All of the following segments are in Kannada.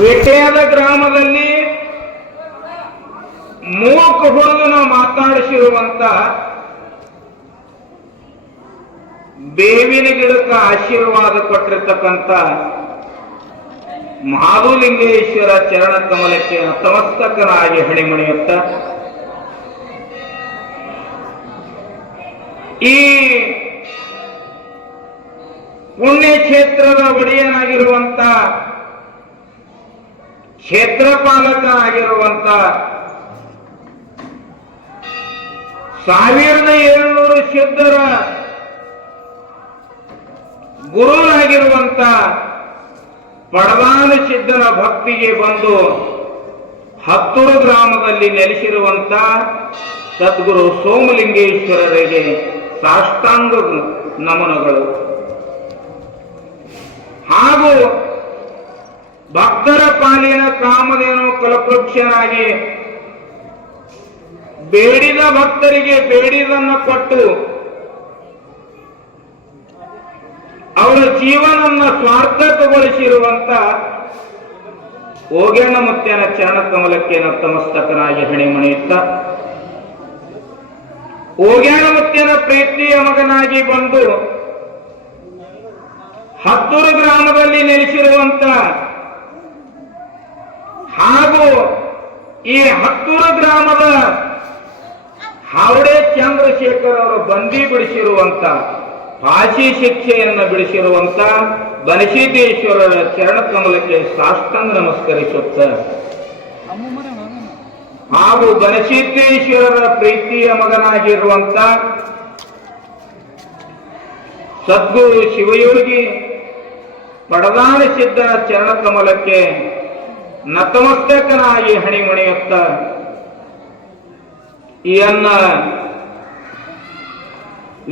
ವಿಟೆಯದ ಗ್ರಾಮದಲ್ಲಿ ಮೂಕ ಹುಡುಗನ ಮಾತಾಡಿಸಿರುವಂತ ಬೇವಿನ ಗಿಡಕ್ಕೆ ಆಶೀರ್ವಾದ ಕೊಟ್ಟಿರ್ತಕ್ಕಂಥ ಮಹಾಲಿಂಗೇಶ್ವರ ಚರಣ ಕಮಲಕ್ಕೆ ನತಮಸ್ತಕನಾಗಿ ಹಣಿಮಣಿಯುತ್ತ ಈ ಪುಣ್ಯಕ್ಷೇತ್ರದ ಒಡೆಯನಾಗಿರುವಂತ ಕ್ಷೇತ್ರಪಾಲಕನಾಗಿರುವಂತ 1700 ಸಿದ್ಧರ ಗುರುನಾಗಿರುವಂತ ಪಡವಾನ ಸಿದ್ಧನ ಭಕ್ತಿಗೆ ಬಂದು ಹತ್ತೂರು ಗ್ರಾಮದಲ್ಲಿ ನೆಲೆಸಿರುವಂತ ಸದ್ಗುರು ಸೋಮಲಿಂಗೇಶ್ವರರಿಗೆ ಸಾಷ್ಟಾಂಗ ನಮನಗಳು ಹಾಗೂ ಭಕ್ತರ ಪಾಲಿನ ಕಾಮಧೇನು ಕಲ್ಪವೃಕ್ಷನಾಗಿ ಬೇಡಿದ ಭಕ್ತರಿಗೆ ಬೇಡಿದನ್ನ ಕೊಟ್ಟು ಅವರ ಜೀವನನ್ನ ಸ್ವಾರ್ಥಕಗೊಳಿಸಿರುವಂತ ಓಗೇಣ ಮುತ್ಯನ ಚರಣ ಕಮಲಕ್ಕೆ ನತಮಸ್ತಕನಾಗಿ ಹಣಿಮಣಿಯುತ್ತ ಓಗೇಣ ಮುತ್ಯನ ಪ್ರೀತಿಯ ಮಗನಾಗಿ ಬಂದು ಹತ್ತೂರು ಗ್ರಾಮದಲ್ಲಿ ನೆಲೆಸಿರುವಂತ ಹಾಗೂ ಈ ಹತ್ತೂರು ಗ್ರಾಮದ ಹಾವಡೆ ಚಂದ್ರಶೇಖರ್ ಅವರು ಬಂದಿ ಬಿಡಿಸಿರುವಂತ ಫಾಶಿ ಶಿಕ್ಷೆಯನ್ನು ಬಿಡಿಸಿರುವಂತ ಬನಸಿದ್ದೇಶ್ವರರ ಚರಣ ಕಮಲಕ್ಕೆ ಸಾಷ್ಟಾಂಗ ನಮಸ್ಕರಿಸುತ್ತ ಹಾಗೂ ಬನಸಿದ್ದೇಶ್ವರರ ಪ್ರೀತಿಯ ಮಗನಾಗಿರುವಂತ ಸದ್ಗುರು ಶಿವಯೋಗಿ ಪಡದಾನ ಸಿದ್ಧನ ಚರಣ ಕಮಲಕ್ಕೆ ನತಮಸ್ತಕನಾಗಿ ಹಣಿಮಣಿಯುತ್ತ ಈಯನ್ನ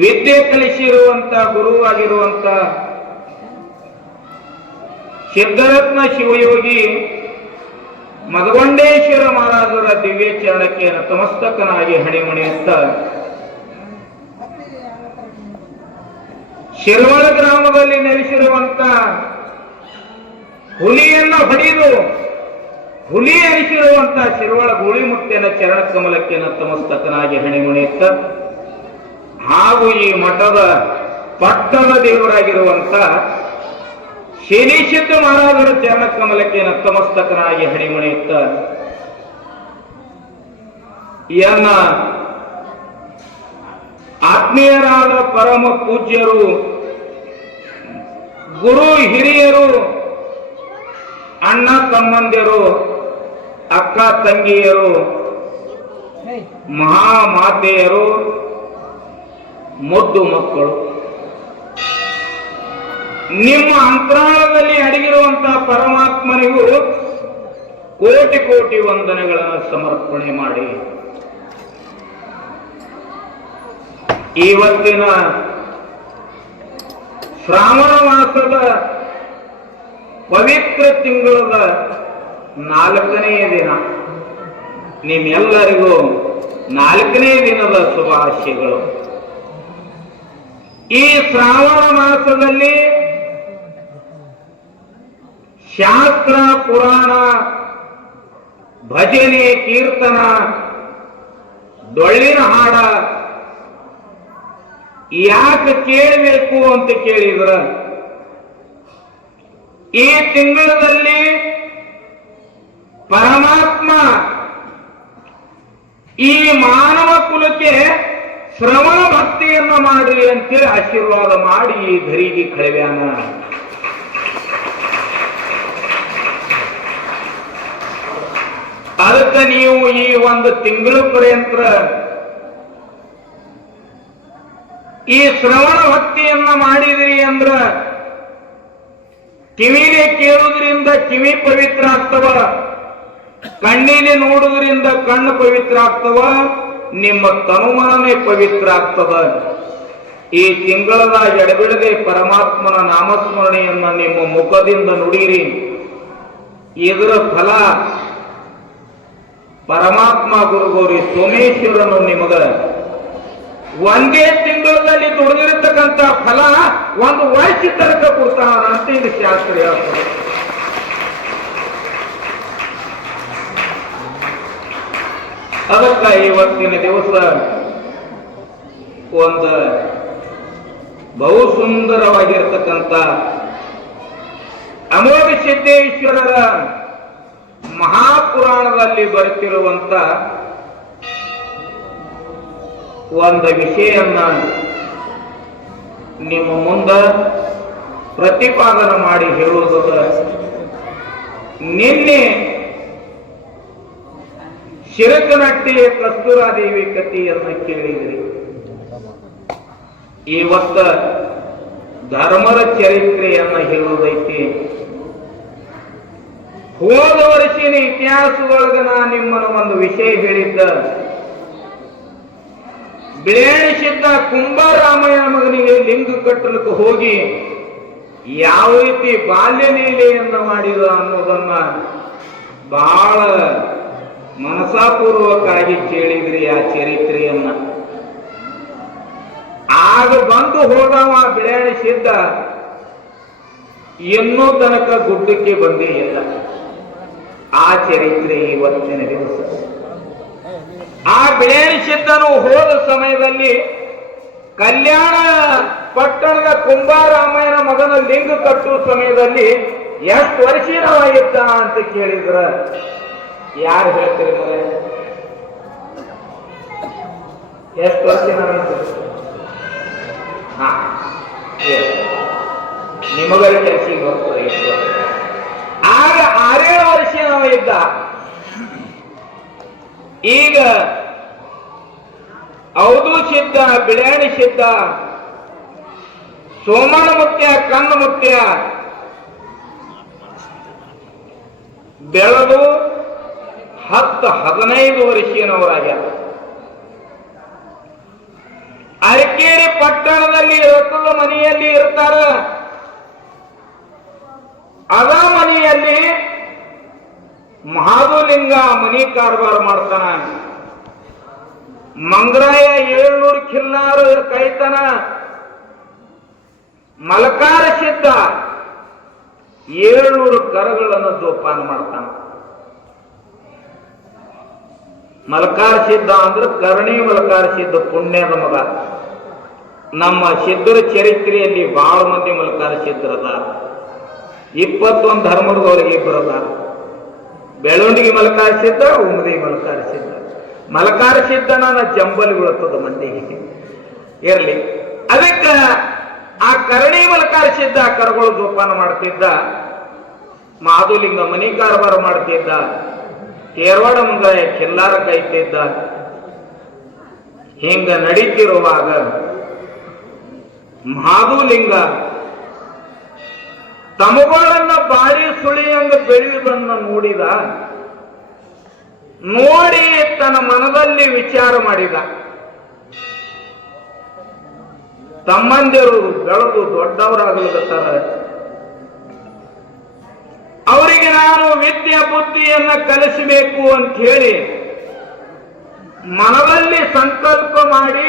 ವಿದ್ಯೆ ಕಲಿಸಿರುವಂತ ಗುರುವಾಗಿರುವಂತ ಸಿದ್ಧರತ್ನ ಶಿವಯೋಗಿ ಮದಗೊಂಡೇಶ್ವರ ಮಹಾರಾಜರ ದಿವ್ಯ ಚರಣಕ್ಕೆ ನತಮಸ್ತಕನಾಗಿ ಹಣಿಮಣಿಯುತ್ತ ಶಿರವಳ ಗ್ರಾಮದಲ್ಲಿ ನೆಲೆಸಿರುವಂತ ಹುಲಿಯನ್ನ ಹೊಡೆದು ಹುಲಿ ಅನಿಸಿರುವಂತ ಶಿರವಳ ಗೂಳಿಮುತ್ಯನ ಚರಣ ಕಮಲಕ್ಕೆ ನತಮಸ್ತಕನಾಗಿ ಹಣಿಮಣಿಯುತ್ತ ಹಾಗೂ ಈ ಮಠದ ಪಟ್ಟದ ದೇವರಾಗಿರುವಂತ ಶನಿಸಿದ್ಧ ಮಹಾರಾಜರ ಚರಣ ಕಮಲಕ್ಕೆ ನತಮಸ್ತಕನಾಗಿ ಹಣಿಮಣಿಯುತ್ತ ಈಯನ್ನ ಆತ್ಮೀಯರಾದ ಪರಮ ಪೂಜ್ಯರು ಗುರು ಹಿರಿಯರು ಅಣ್ಣ ತಮ್ಮಂದಿರು ಅಕ್ಕ ತಂಗಿಯರು ಮಹಾಮಾತೆಯರು ಮುದ್ದು ಮಕ್ಕಳು ನಿಮ್ಮ ಅಂತರಾಳದಲ್ಲಿ ಅಡಗಿರುವಂತಹ ಪರಮಾತ್ಮನಿಗೂ ಕೋಟಿ ಕೋಟಿ ವಂದನೆಗಳನ್ನು ಸಮರ್ಪಣೆ ಮಾಡಿ ಇವತ್ತಿನ ಶ್ರಾವಣ ಮಾಸದ ಪವಿತ್ರ ತಿಂಗಳದ 4ನೆಯ ದಿನ ನಿಮ್ಮೆಲ್ಲರಿಗೂ 4ನೇ ದಿನದ ಶುಭಾಶಯಗಳು. ಈ ಶ್ರಾವಣ ಮಾಸದಲ್ಲಿ ಶಾಸ್ತ್ರ ಪುರಾಣ ಭಜನೆ ಕೀರ್ತನ ಡೊಳ್ಳಿನ ಹಾಡ ಯಾಕೆ ಕೇಳಬೇಕು ಅಂತ ಕೇಳಿದ್ರ ಈ ತಿಂಗಳಲ್ಲಿ ಪರಮಾತ್ಮ ಈ ಮಾನವ ಕುಲಕ್ಕೆ ಶ್ರವಣ ಭಕ್ತಿಯನ್ನು ಮಾಡಿ ಅಂತೇಳಿ ಆಶೀರ್ವಾದ ಮಾಡಿ ಈ ಧರಿಗೆ ಕಳೆವ್ಯಾನ. ಅದಕ್ಕೆ ನೀವು ಈ ಒಂದು ತಿಂಗಳ ಪರ್ಯಂತ ಈ ಶ್ರವಣ ಭಕ್ತಿಯನ್ನ ಮಾಡಿದಿರಿ ಅಂದ್ರ ಕಿವಿಗೆ ಕೇಳುವುದರಿಂದ ಕಿವಿ ಪವಿತ್ರ ಆಗ್ತವ, ಕಣ್ಣಿಗೆ ನೋಡುವುದರಿಂದ ಕಣ್ಣು ಪವಿತ್ರ ಆಗ್ತವ, ನಿಮ್ಮ ತನುಮನನೇ ಪವಿತ್ರ ಆಗ್ತದ. ಈ ತಿಂಗಳದ ಎಡಬಿಡದೆ ಪರಮಾತ್ಮನ ನಾಮಸ್ಮರಣೆಯನ್ನ ನಿಮ್ಮ ಮುಖದಿಂದ ನುಡಿಯಿರಿ. ಇದರ ಫಲ ಪರಮಾತ್ಮ ಗುರುಗೌರಿ ಸೋಮೇಶ್ವರನು ನಿಮಗ ಒಂದೇ ತಿಂಗಳಲ್ಲಿ ದುಡಿದಿರತಕ್ಕಂತ ಫಲ ಒಂದು ವರ್ಷ ತನಕ ಕೊಡ್ತಾನ ಅಂತ ಇದು ಶಾಸ್ತ್ರ ಹೇಳ್ತದೆ. ಅದಕ್ಕ ಇವತ್ತಿನ ದಿವಸ ಒಂದು ಬಹು ಸುಂದರವಾಗಿರ್ತಕ್ಕಂಥ ಅಮೋಘ ಸಿದ್ದೇಶ್ವರರ ಮಹಾಪುರಾಣದಲ್ಲಿ ಬರುತ್ತಿರುವಂತ ಒಂದು ವಿಷಯನ್ನ ನಿಮ್ಮ ಮುಂದ ಪ್ರತಿಪಾದನೆ ಮಾಡಿ ಹೇಳುವುದದ. ನಿನ್ನೆ ಶಿರಕನಟ್ಟಿಯ ಕಸ್ತೂರಾದೇವಿ ಕಥೆಯನ್ನು ಕೇಳಿದ್ರಿ. ಇವತ್ತ ಧರ್ಮದ ಚರಿತ್ರೆಯನ್ನ ಹೇಳುವುದೈತಿ. ಹೋದ ವರ್ಷಿನ ಇತಿಹಾಸದೊಳಗ ನಾ ನಿಮ್ಮನ್ನು ಒಂದು ವಿಷಯ ಹೇಳಿದ್ದ. ಬಿಳೇಣಿಸಿದ್ದ ಕುಂಭರಾಮಯ್ಯ ಮಗನಿಗೆ ಲಿಂಗ ಕಟ್ಟಲಿಕ್ಕೆ ಹೋಗಿ ಯಾವ ರೀತಿ ಬಾಲ್ಯ ಲೀಲೆಯನ್ನ ಮಾಡಿದ ಅನ್ನೋದನ್ನ ಬಹಳ ಮನಸಾಪೂರ್ವಕವಾಗಿ ಕೇಳಿದ್ರಿ ಆ ಚರಿತ್ರೆಯನ್ನ. ಆಗ ಬಂದು ಹೋದವ ಬಿಳೇಣಿಸಿದ್ದ ಇನ್ನೂ ತನಕ ಗುಡ್ಡಕ್ಕೆ ಬಂದೇ ಇಲ್ಲ. ಆ ಚರಿತ್ರೆ ಇವತ್ತಿನ ದಿವಸ. ಆ ಬಿಳೇಣಿಸಿದ್ದನು ಹೋದ ಸಮಯದಲ್ಲಿ ಕಲ್ಯಾಣ ಪಟ್ಟಣದ ಕುಂಭರಾಮಯ್ಯನ ಮಗನ ಲಿಂಗ ಕಟ್ಟುವ ಸಮಯದಲ್ಲಿ ಎಷ್ಟು ವರ್ಷವಾಗಿದ್ದ ಅಂತ ಕೇಳಿದ್ರ ಯಾರು ಹೇಳ್ತೀರಿ ಮಗ? ಎಷ್ಟು ವರ್ಷ? ಹಾ, ನಿಮಗರ ಕೆಲಸಿಗೆ ಬರ್ತದೆ. ಆಗ 6-7 ವರ್ಷ ಇದ್ದ. ಈಗ ಅವಧೂಷಿದ್ದ, ಬಿಳೇಣಿಸಿದ್ದ, ಸೋಮನ ಮುತ್ಯ, ಕಣ್ಣು ಮುತ್ಯ ಬೆಳೆದು 10-15 ವರ್ಷನವರಾಗ್ಯಾರ. ಅರಕೇರಿ ಪಟ್ಟಣದಲ್ಲಿ ರಥದ ಮನೆಯಲ್ಲಿ ಇರ್ತಾರ. ಅದ ಮನೆಯಲ್ಲಿ ಮಹಾದುಲಿಂಗ ಮನಿ ಕಾರ್ಬಾರ ಮಾಡ್ತಾನ. ಮಂಗರಾಯ 700 ಖಿಲ್ಲಾರು ಕೈತನ. ಮಲಕಾರ ಸಿದ್ಧ 700 ಕರಗಳನ್ನು ಜೋಪಾನ ಮಾಡ್ತಾನ. ಮಲಕಾರ ಸಿದ್ಧ ಅಂದ್ರೆ ಕರ್ಣಿ ಮಲಕಾರ ಸಿದ್ಧ ಪುಣ್ಯದ ಮಗ. ನಮ್ಮ ಸಿದ್ಧರ ಚರಿತ್ರೆಯಲ್ಲಿ ಬಹಳ ಮಂದಿ ಮಲಕಾರ ಸಿದ್ಧರದ. 21 ಧರ್ಮದವರಿಗೆ ಬರದ. ಬೆಳವಣಿಗೆ ಮಲಕಾರ ಸಿದ್ಧ, ಉಮದಿ ಮಲಕಾರ ಸಿದ್ಧ. ಮಲಕಾರ ಸಿದ್ಧನ ಜಂಬಲ್ ಬೀಳುತ್ತದ ಮಂದಿಗೆ ಇರ್ಲಿ. ಅದಕ್ಕ ಆ ಕರ್ಣಿ ಮಲಕಾರ ಸಿದ್ಧ ಕರಗಳು ಜೋಪಾನ ಮಾಡ್ತಿದ್ದ. ಮಾಧುಲಿಂಗ ಮನಿ ಕಾರ್ಬಾರ ಮಾಡ್ತಿದ್ದ. ಕೇರವಾಡ ಮುಂಗಾಯ ಖಿಲ್ಲಾರ ಕೈತಿದ್ದ. ಹಿಂಗ ನಡೀತಿರುವಾಗ ಮಾಧುಲಿಂಗ ತಮಗಳನ್ನ ಬಾರಿ ಸುಳಿಯಂಗ ಬೆಳೆಯುವುದನ್ನ ನೋಡಿದ. ನೋಡಿ ತನ್ನ ಮನದಲ್ಲಿ ವಿಚಾರ ಮಾಡಿದ. ತಮ್ಮಂದಿರು ಬೆಳೆದು ದೊಡ್ಡವರಾಗಲಿರುತ್ತಾರೆ, ಅವರಿಗೆ ನಾನು ವಿದ್ಯೆ ಬುದ್ಧಿಯನ್ನ ಕಲಿಸಬೇಕು ಅಂತ ಹೇಳಿ ಮನದಲ್ಲಿ ಸಂಕಲ್ಪ ಮಾಡಿ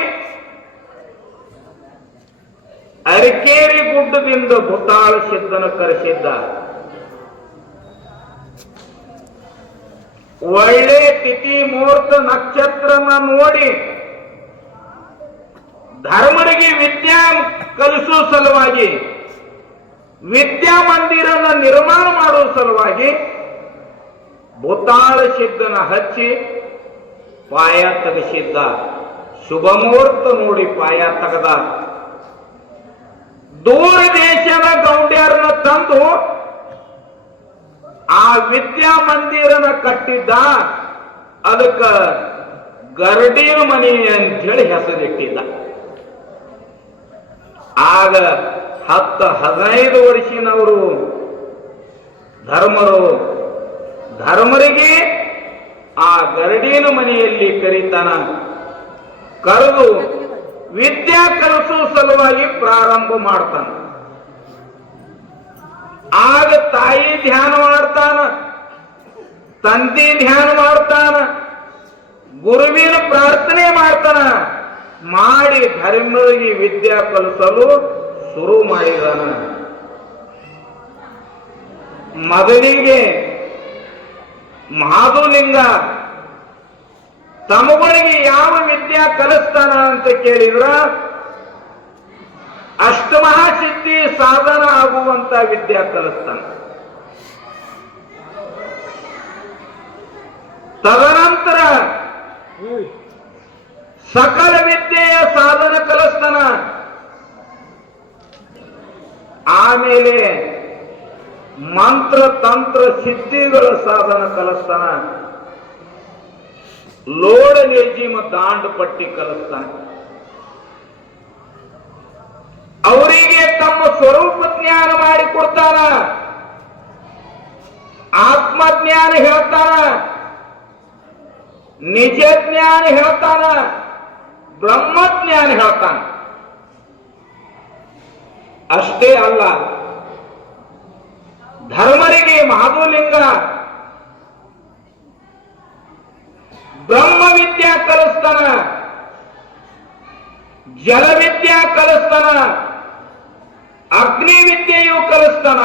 ಅರಕೇರಿ ಗುಡ್ಡದಿಂದ ಭೂತಾಳ ಸಿದ್ಧನ ಕರೆಸಿದ್ದ. ಒಳ್ಳೆ ತಿಥಿ ಮುಹೂರ್ತ ನಕ್ಷತ್ರನ ನೋಡಿ ಧರ್ಮರಿಗೆ ವಿದ್ಯಾ ಕಲಿಸುವ ಸಲುವಾಗಿ, ವಿದ್ಯಾ ಮಂದಿರನ ನಿರ್ಮಾಣ ಮಾಡುವ ಸಲುವಾಗಿ ಭೂತಾಳ ಸಿದ್ಧನ ಹಚ್ಚಿ ಪಾಯ ತೆಗೆಸಿದ್ದ. ಶುಭ ಮುಹೂರ್ತ ನೋಡಿ ಪಾಯ ತೆಗೆದ. ದೂರ ದೇಶದ ಗೌಂಡ್ಯರನ್ನ ತಂದು ಆ ವಿದ್ಯಾ ಮಂದಿರನ ಕಟ್ಟಿದ್ದ. ಅದಕ್ಕ ಗರಡಿಯ ಮನೆ ಅಂತ ಹೇಳಿ ಹೆಸರಿಟ್ಟಿದ್ದ. ಆಗ 10-15 ವರ್ಷನವರು ಧರ್ಮರಿಗೆ ಆ ಗರಡಿನ ಮನೆಯಲ್ಲಿ ಕರೀತಾನ. ಕರೆದು ವಿದ್ಯಾ ಕಲಿಸುವ ಸಲುವಾಗಿ ಪ್ರಾರಂಭ ಮಾಡ್ತಾನ. ಆಗ ತಾಯಿ ಧ್ಯಾನ ಮಾಡ್ತಾನ, ತಂದೆ ಧ್ಯಾನ ಮಾಡ್ತಾನ, ಗುರುವಿನ ಪ್ರಾರ್ಥನೆ ಮಾಡ್ತಾನ. ಮಾಡಿ ಧರ್ಮರಿಗೆ ವಿದ್ಯಾ ಕಲಿಸಲು ಶುರು ಮಾಡಿದಾನ. ಮೊದಲಿಗೆ ಮಾಧುಲಿಂಗ ತಮಗಳಿಗೆ ಯಾವ ವಿದ್ಯಾ ಕಲಿಸ್ತಾನ ಅಂತ ಕೇಳಿದ್ರ ಅಷ್ಟಮಹಾಸಿದ್ಧಿ ಸಾಧನ ಆಗುವಂತ ವಿದ್ಯಾ ಕಲಿಸ್ತಾನ. ತದನಂತರ ಸಕಲ ವಿದ್ಯೆಯ ಸಾಧನ ಕಲಿಸ್ತಾನ. ಆಮೇಲೆ ಮಂತ್ರ ತಂತ್ರ ಸಿದ್ಧಿಗಳ ಸಾಧನ ಕಲಿಸ್ತಾನ. ಲೋಡಲೇಜಿಮ ದಾಂಡ ಪಟ್ಟಿ ಕಲಿಸ್ತಾನೆ. ಅವರಿಗೆ ತಮ್ಮ ಸ್ವರೂಪ ಜ್ಞಾನ ಮಾಡಿಕೊಡ್ತಾನ. ಆತ್ಮಜ್ಞಾನ ಹೇಳ್ತಾನ, ನಿಜ ಜ್ಞಾನ ಹೇಳ್ತಾನ, ಬ್ರಹ್ಮಜ್ಞಾನ ಹೇಳ್ತಾನ. ಅಷ್ಟೇ ಅಲ್ಲ, ಧರ್ಮರಿಗೆ ಮಹಾದೇವಲಿಂಗ ಬ್ರಹ್ಮ ವಿದ್ಯಾ ಕಲಿಸ್ತಾನ, ಜಲವಿದ್ಯಾ ಕಲಿಸ್ತಾನ, ಅಗ್ನಿ ವಿದ್ಯೆಯು ಕಲಿಸ್ತಾನ.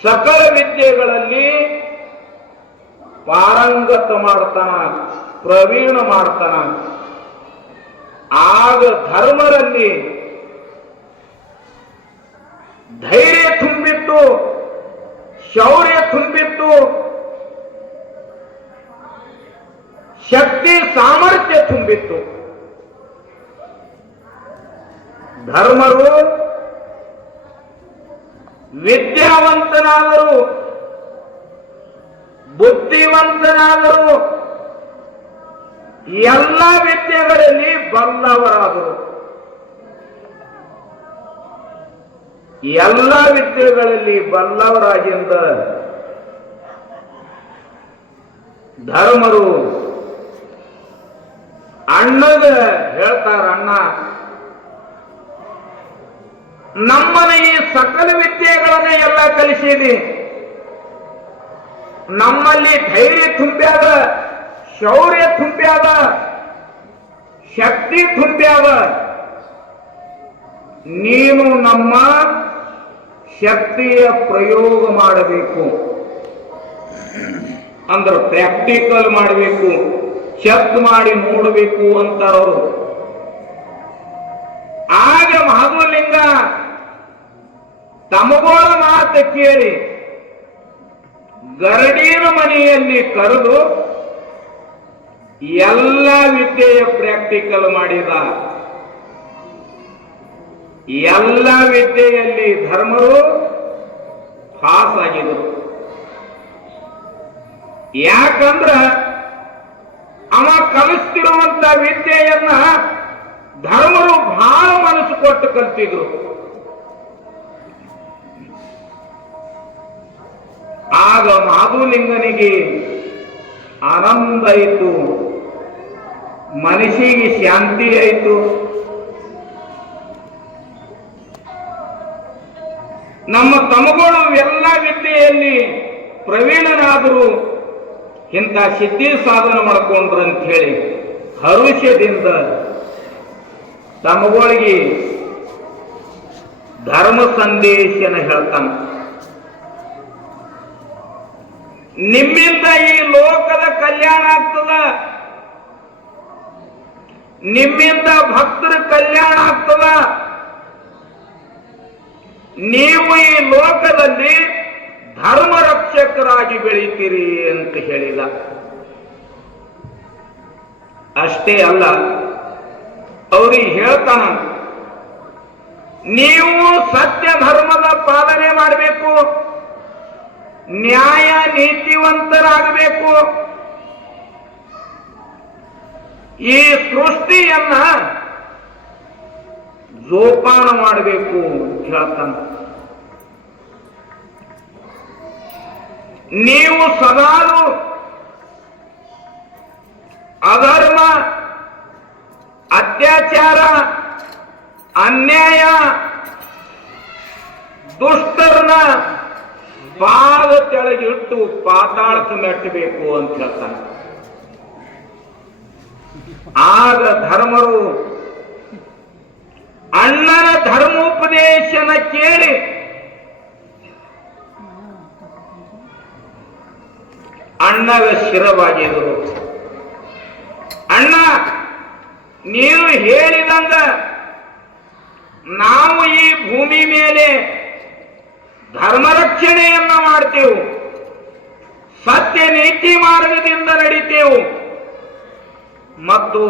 ಸಕಲ ವಿದ್ಯೆಗಳಲ್ಲಿ ಪಾರಂಗತ ಮಾಡ್ತಾನ, ಪ್ರವೀಣ ಮಾಡ್ತಾನ. ಆಗ ಧರ್ಮರಲ್ಲಿ ಧೈರ್ಯ ತುಂಬಿತ್ತು, ಶೌರ್ಯ ತುಂಬಿತ್ತು, ಶಕ್ತಿ ಸಾಮರ್ಥ್ಯ ತುಂಬಿತ್ತು. ಧರ್ಮರು ವಿದ್ಯಾವಂತನಾದರು, ಬುದ್ಧಿವಂತನಾದರು, ಎಲ್ಲ ವಿದ್ಯೆಗಳಲ್ಲಿ ಬಲ್ಲವರಾದರು. ಎಲ್ಲ ವಿದ್ಯೆಗಳಲ್ಲಿ ಬಲ್ಲವರಾಗಿಂದ ಧರ್ಮರು ಅಣ್ಣಗ ಹೇಳ್ತಾರ, ಅಣ್ಣ ನಮ್ಮನ್ನ ಈ ಸಕಲ ವಿದ್ಯೆಗಳನ್ನ ಎಲ್ಲ ಕಲಿಸಿದಿ, ನಮ್ಮಲ್ಲಿ ಧೈರ್ಯ ತುಂಬ್ಯಾದ, ಶೌರ್ಯ ತುಂಬ್ಯಾದ, ಶಕ್ತಿ ತುಂಬ್ಯಾದ. ನೀನು ನಮ್ಮ ಶಕ್ತಿಯ ಪ್ರಯೋಗ ಮಾಡಬೇಕು, ಅಂದ್ರೆ ಪ್ರಾಕ್ಟಿಕಲ್ ಮಾಡಬೇಕು, ಚೆಕ್ ಮಾಡಿ ನೋಡಬೇಕು ಅಂತಾರವರು. ಆಗ ಮಹಾದೇವಲಿಂಗ ತಮಗೋಳ ಮಾತು ಕೇಳಿ ಗರಡಿನ ಮನೆಯಲ್ಲಿ ಕರೆದು ಎಲ್ಲ ವಿದ್ಯೆಯ ಪ್ರಾಕ್ಟಿಕಲ್ ಮಾಡಿದ. ಎಲ್ಲ ವಿದ್ಯೆಯಲ್ಲಿ ಧರ್ಮರು ಪಾಸ್ ಆಗಿದರು. ಯಾಕಂದ್ರ ಅವ ಕಲಿಸ್ತಿರುವಂತ ವಿದ್ಯೆಯನ್ನ ಧರ್ಮರು ಬಹಳ ಮನಸ್ಸು ಕೊಟ್ಟು ಕಲಿತಿದ್ರು. ಆಗ ಮಹಾದೇವಲಿಂಗನಿಗೆ ಆನಂದ ಆಯಿತು, ಮನಸ್ಸಿಗೆ ಶಾಂತಿ ಆಯಿತು. ನಮ್ಮ ತಮಗಳು ಎಲ್ಲ ವಿದ್ಯೆಯಲ್ಲಿ ಪ್ರವೀಣನಾದರೂ ಇಂಥ ಸಿದ್ಧಿ ಸಾಧನ ಮಾಡಿಕೊಂಡ್ರು ಅಂತ ಹೇಳಿ ಹರುಷದಿಂದ ತಮಗಳಿಗೆ ಧರ್ಮ ಸಂದೇಶನ ಹೇಳ್ತಾನ. ನಿಮ್ಮಿಂದ ಈ ಲೋಕದ ಕಲ್ಯಾಣ ಆಗ್ತದ, ನಿಮ್ಮಿಂದ ಭಕ್ತರ ಕಲ್ಯಾಣ ಆಗ್ತದ. ನೀವು ಈ ಲೋಕದಲ್ಲಿ ಧರ್ಮ ರಕ್ಷಕರಾಗಿ ಬೆಳೀತೀರಿ ಅಂತ ಹೇಳಿದ. ಅಷ್ಟೇ ಅಲ್ಲ, ಅವ್ರಿಗೆ ಹೇಳ್ತಾನ, ನೀವು ಸತ್ಯ ಧರ್ಮದ ಪಾಲನೆ ಮಾಡಬೇಕು, ನ್ಯಾಯ ನೀತಿವಂತರಾಗಬೇಕು. ಈ ಸೃಷ್ಟಿಯನ್ನ ಜೋಪಾನ ಮಾಡಬೇಕು ಅಂತ ಹೇಳ್ತಾನ. ನೀವು ಸದಾಲು ಅಧರ್ಮ, ಅತ್ಯಾಚಾರ, ಅನ್ಯಾಯ, ದುಷ್ಟರನ್ನ ಪಾದ ತೆಳಗಿಟ್ಟು ಪಾತಾಳಕ್ಕೆ ಮೆಟ್ಟಬೇಕು ಅಂತ ಹೇಳ್ತಾನೆ. ಆಗ ಧರ್ಮರು ಅಣ್ಣನ ಧರ್ಮೋಪದೇಶನ ಕೇಳಿ ಅಣ್ಣಗ ಶಿರವಾಗಿದ್ದರು. ಅಣ್ಣ ನೀವು ಹೇಳಿದಂಗ ನಾವು ಈ ಭೂಮಿ ಮೇಲೆ ಧರ್ಮರಕ್ಷಣೆಯನ್ನ ಮಾಡ್ತೇವು, ಸತ್ಯ ನೀತಿ ಮಾರ್ಗದಿಂದ ನಡೀತೇವು ಮತ್ತು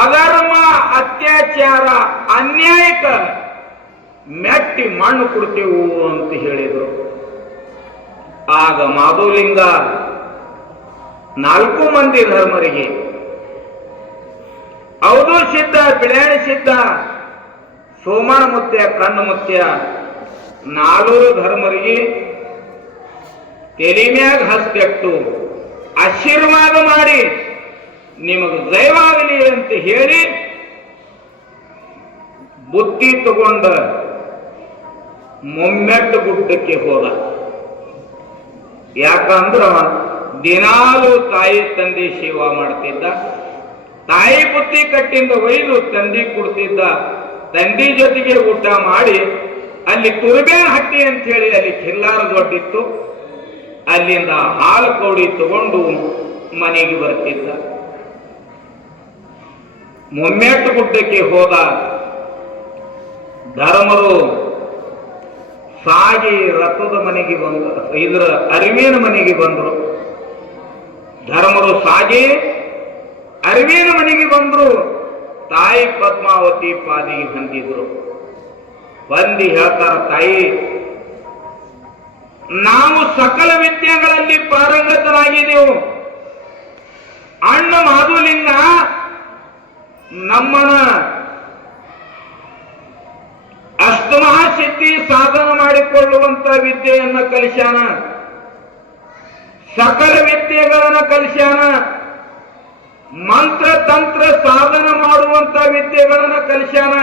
ಅಧರ್ಮ ಅತ್ಯಾಚಾರ ಅನ್ಯಾಯಕ ಮೆಟ್ಟಿ ಮಣ್ಣು ಕೊಡ್ತೇವು ಅಂತ ಹೇಳಿದರು. ಆಗ ಮಾಧುಲಿಂಗ 4 ಮಂದಿ ಧರ್ಮರಿಗೆ ಹೌದು ಸಿದ್ಧ, ಬಿಳ್ಯಾಣಿ ಸಿದ್ಧ, ಸೋಮಣ ಮುತ್ಯ, ಕಣ್ಣು ಮುತ್ಯ 4 ಧರ್ಮರಿಗೆ ತೆಲಿ ಮ್ಯಾಗ ಹಸ್ತೆಟ್ಟು ಆಶೀರ್ವಾದ ಮಾಡಿ ನಿಮಗೆ ಜಯವಾಗಲಿ ಅಂತ ಹೇಳಿ ಬುತ್ತಿ ತಗೊಂಡ ಮೊಮ್ಮೆಟ್ಟು ಗುಡ್ಡಕ್ಕೆ ಹೋದ. ಯಾಕಂದ್ರ ದಿನಾಲು ತಾಯಿ ತಂದೆ ಸೇವಾ ಮಾಡ್ತಿದ್ದ. ತಾಯಿ ಬುತ್ತಿ ಕಟ್ಟಿಂದ ಒಯ್ದು ತಂದಿ ಕೊಡ್ತಿದ್ದ. ತಂದಿ ಜೊತೆಗೆ ಊಟ ಮಾಡಿ ಅಲ್ಲಿ ತುರುಬೇನ ಹಟ್ಟಿ ಅಂತ ಹೇಳಿ ಅಲ್ಲಿ ಕಿಲ್ಲಾರ ದೊಡ್ಡಿತ್ತು, ಅಲ್ಲಿಂದ ಹಾಲು ಕೌಡಿ ತಗೊಂಡು ಮನೆಗೆ ಬರ್ತಿದ್ದ. ಮೊಮ್ಮೆಟ್ಟು ಗುಡ್ಡಕ್ಕೆ ಹೋದ. ಧರ್ಮರು ಸಾಗಿ ರಥದ ಮನೆಗೆ ಬಂದರು, ಇದರ ಅರಿವಿನ ಮನೆಗೆ ಬಂದರು. ಧರ್ಮರು ಸಾಗಿ ಅರಿವಿನ ಮನೆಗೆ ಬಂದರು. ತಾಯಿ ಪದ್ಮಾವತಿ ಪಾದಿಗೆ ಬಂದಿದ್ರು. ಬಂದಿ ಹೇಳ್ತಾರ, ತಾಯಿ ನಾವು ಸಕಲ ವಿದ್ಯೆಗಳಲ್ಲಿ ಪಾರಂಗತರಾಗಿದ್ದೆವು. ಅಣ್ಣ ಮಾಧುಲಿಂಗ ನಮ್ಮನ ಅಷ್ಟಮಹಾಸಿದ್ಧಿ ಸಾಧನ ಮಾಡಿಕೊಳ್ಳುವಂತ ವಿದ್ಯೆಯನ್ನ ಕಲಿಸ್ಯಾನ, ಸಕಲ ವಿದ್ಯೆಗಳನ್ನ ಕಲಿಸ್ಯಾನ, ಮಂತ್ರ ತಂತ್ರ ಸಾಧನ ಮಾಡುವಂತ ವಿದ್ಯೆಗಳನ್ನ ಕಲಿಸ್ಯಾನ,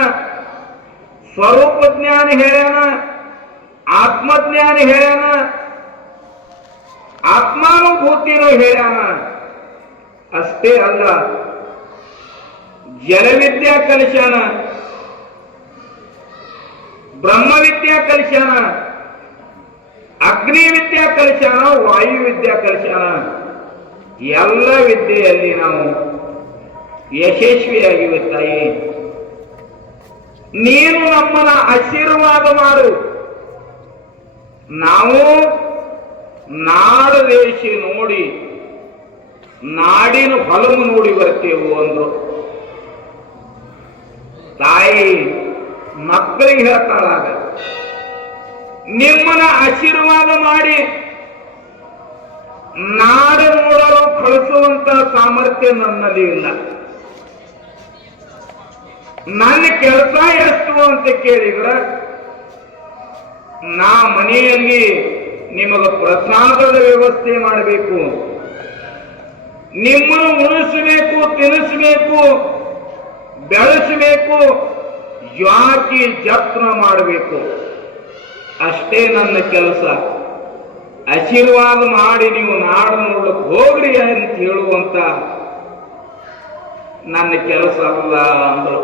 ಸ್ವರೂಪ ಜ್ಞಾನ ಹೇಳ್ಯಾನ, ಆತ್ಮಜ್ಞಾನ ಹೇಳ್ಯಾನ, ಆತ್ಮಾನುಭೂತಿನೂ ಹೇಳ್ಯಾನ. ಅಷ್ಟೇ ಅಲ್ಲ, ಜಲವಿದ್ಯಾ ಕಲಿಸ್ಯಾನ, ಬ್ರಹ್ಮವಿದ್ಯಾ ಕಲಿಸ್ಯಾನ, ಅಗ್ನಿ ವಿದ್ಯಾ ಕಲಿಸ್ಯಾನ, ವಾಯು ವಿದ್ಯಾ ಕಲಿಸ್ಯಾನ. ಎಲ್ಲ ವಿದ್ಯೆಯಲ್ಲಿ ನಾವು ಯಶಸ್ವಿಯಾಗಿವೆ. ತಾಯಿ ನೀನು ನಮ್ಮನ್ನ ಆಶೀರ್ವಾದ ಮಾಡು, ನಾವು ನಾಡು ದೇಶ ನೋಡಿ ನಾಡಿನ ಹೊಲವು ನೋಡಿ ಬರ್ತೇವು ಅಂದ್ರು. ತಾಯಿ ಮಕ್ಕಳಿಗೆ ಹೇಳ್ತಾಳಾಗ, ನಿಮ್ಮನ್ನ ಆಶೀರ್ವಾದ ಮಾಡಿ ನಾಡು ನೋಡಲು ಕಳಿಸುವಂತ ಸಾಮರ್ಥ್ಯ ನನ್ನಲ್ಲಿ ಇಲ್ಲ. ನನ್ನ ಕೆಲಸ ಎಷ್ಟು ಅಂತ ಕೇಳಿದ್ರ, ನಾ ಮನೆಯಲ್ಲಿ ನಿಮಗ ಪ್ರಸಾದದ ವ್ಯವಸ್ಥೆ ಮಾಡಬೇಕು, ನಿಮ್ಮನ್ನು ಉಳಿಸಬೇಕು, ತಿನ್ನಿಸಬೇಕು, ಬೆಳೆಸಬೇಕು, ಜಾತಿ ಜತ್ನ ಮಾಡಬೇಕು. ಅಷ್ಟೇ ನನ್ನ ಕೆಲಸ. ಆಶೀರ್ವಾದ ಮಾಡಿ ನೀವು ನಾಡು ನೋಡಕ್ಕೆ ಹೋಗ್ರಿ ಅಂತ ಹೇಳುವಂತ ನನ್ನ ಕೆಲಸ ಅಲ್ಲ ಅಂದರು.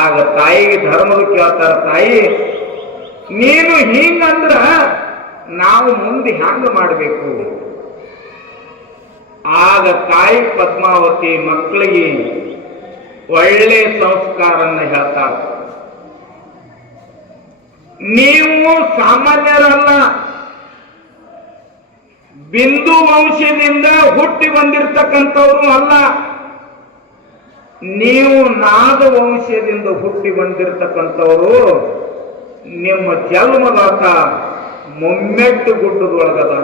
ಆಗ ತಾಯಿಗೆ ಧರ್ಮರು ಕೇಳ್ತಾರ, ತಾಯಿ ನೀನು ಹಿಂಗಂದ್ರ ನಾವು ಮುಂದೆ ಹ್ಯಾಂಗ ಮಾಡಬೇಕು? ಆಗ ತಾಯಿ ಪದ್ಮಾವತಿ ಮಕ್ಕಳಿಗೆ ಒಳ್ಳೆ ಸಂಸ್ಕಾರನ್ನ ಹೇಳ್ತಾರ. ನೀವು ಸಾಮಾನ್ಯರಲ್ಲ, ಬಿಂದು ವಂಶದಿಂದ ಹುಟ್ಟಿ ಬಂದಿರತಕ್ಕಂಥವ್ರು ಅಲ್ಲ, ನೀವು ನಾದ ವಂಶದಿಂದ ಹುಟ್ಟಿ ಬಂದಿರತಕ್ಕಂಥವರು. ನಿಮ್ಮ ಜನ್ಮದಾತ ಮೊಮ್ಮೆಟ್ಟು ಗುಡ್ಡದೊಳಗದ.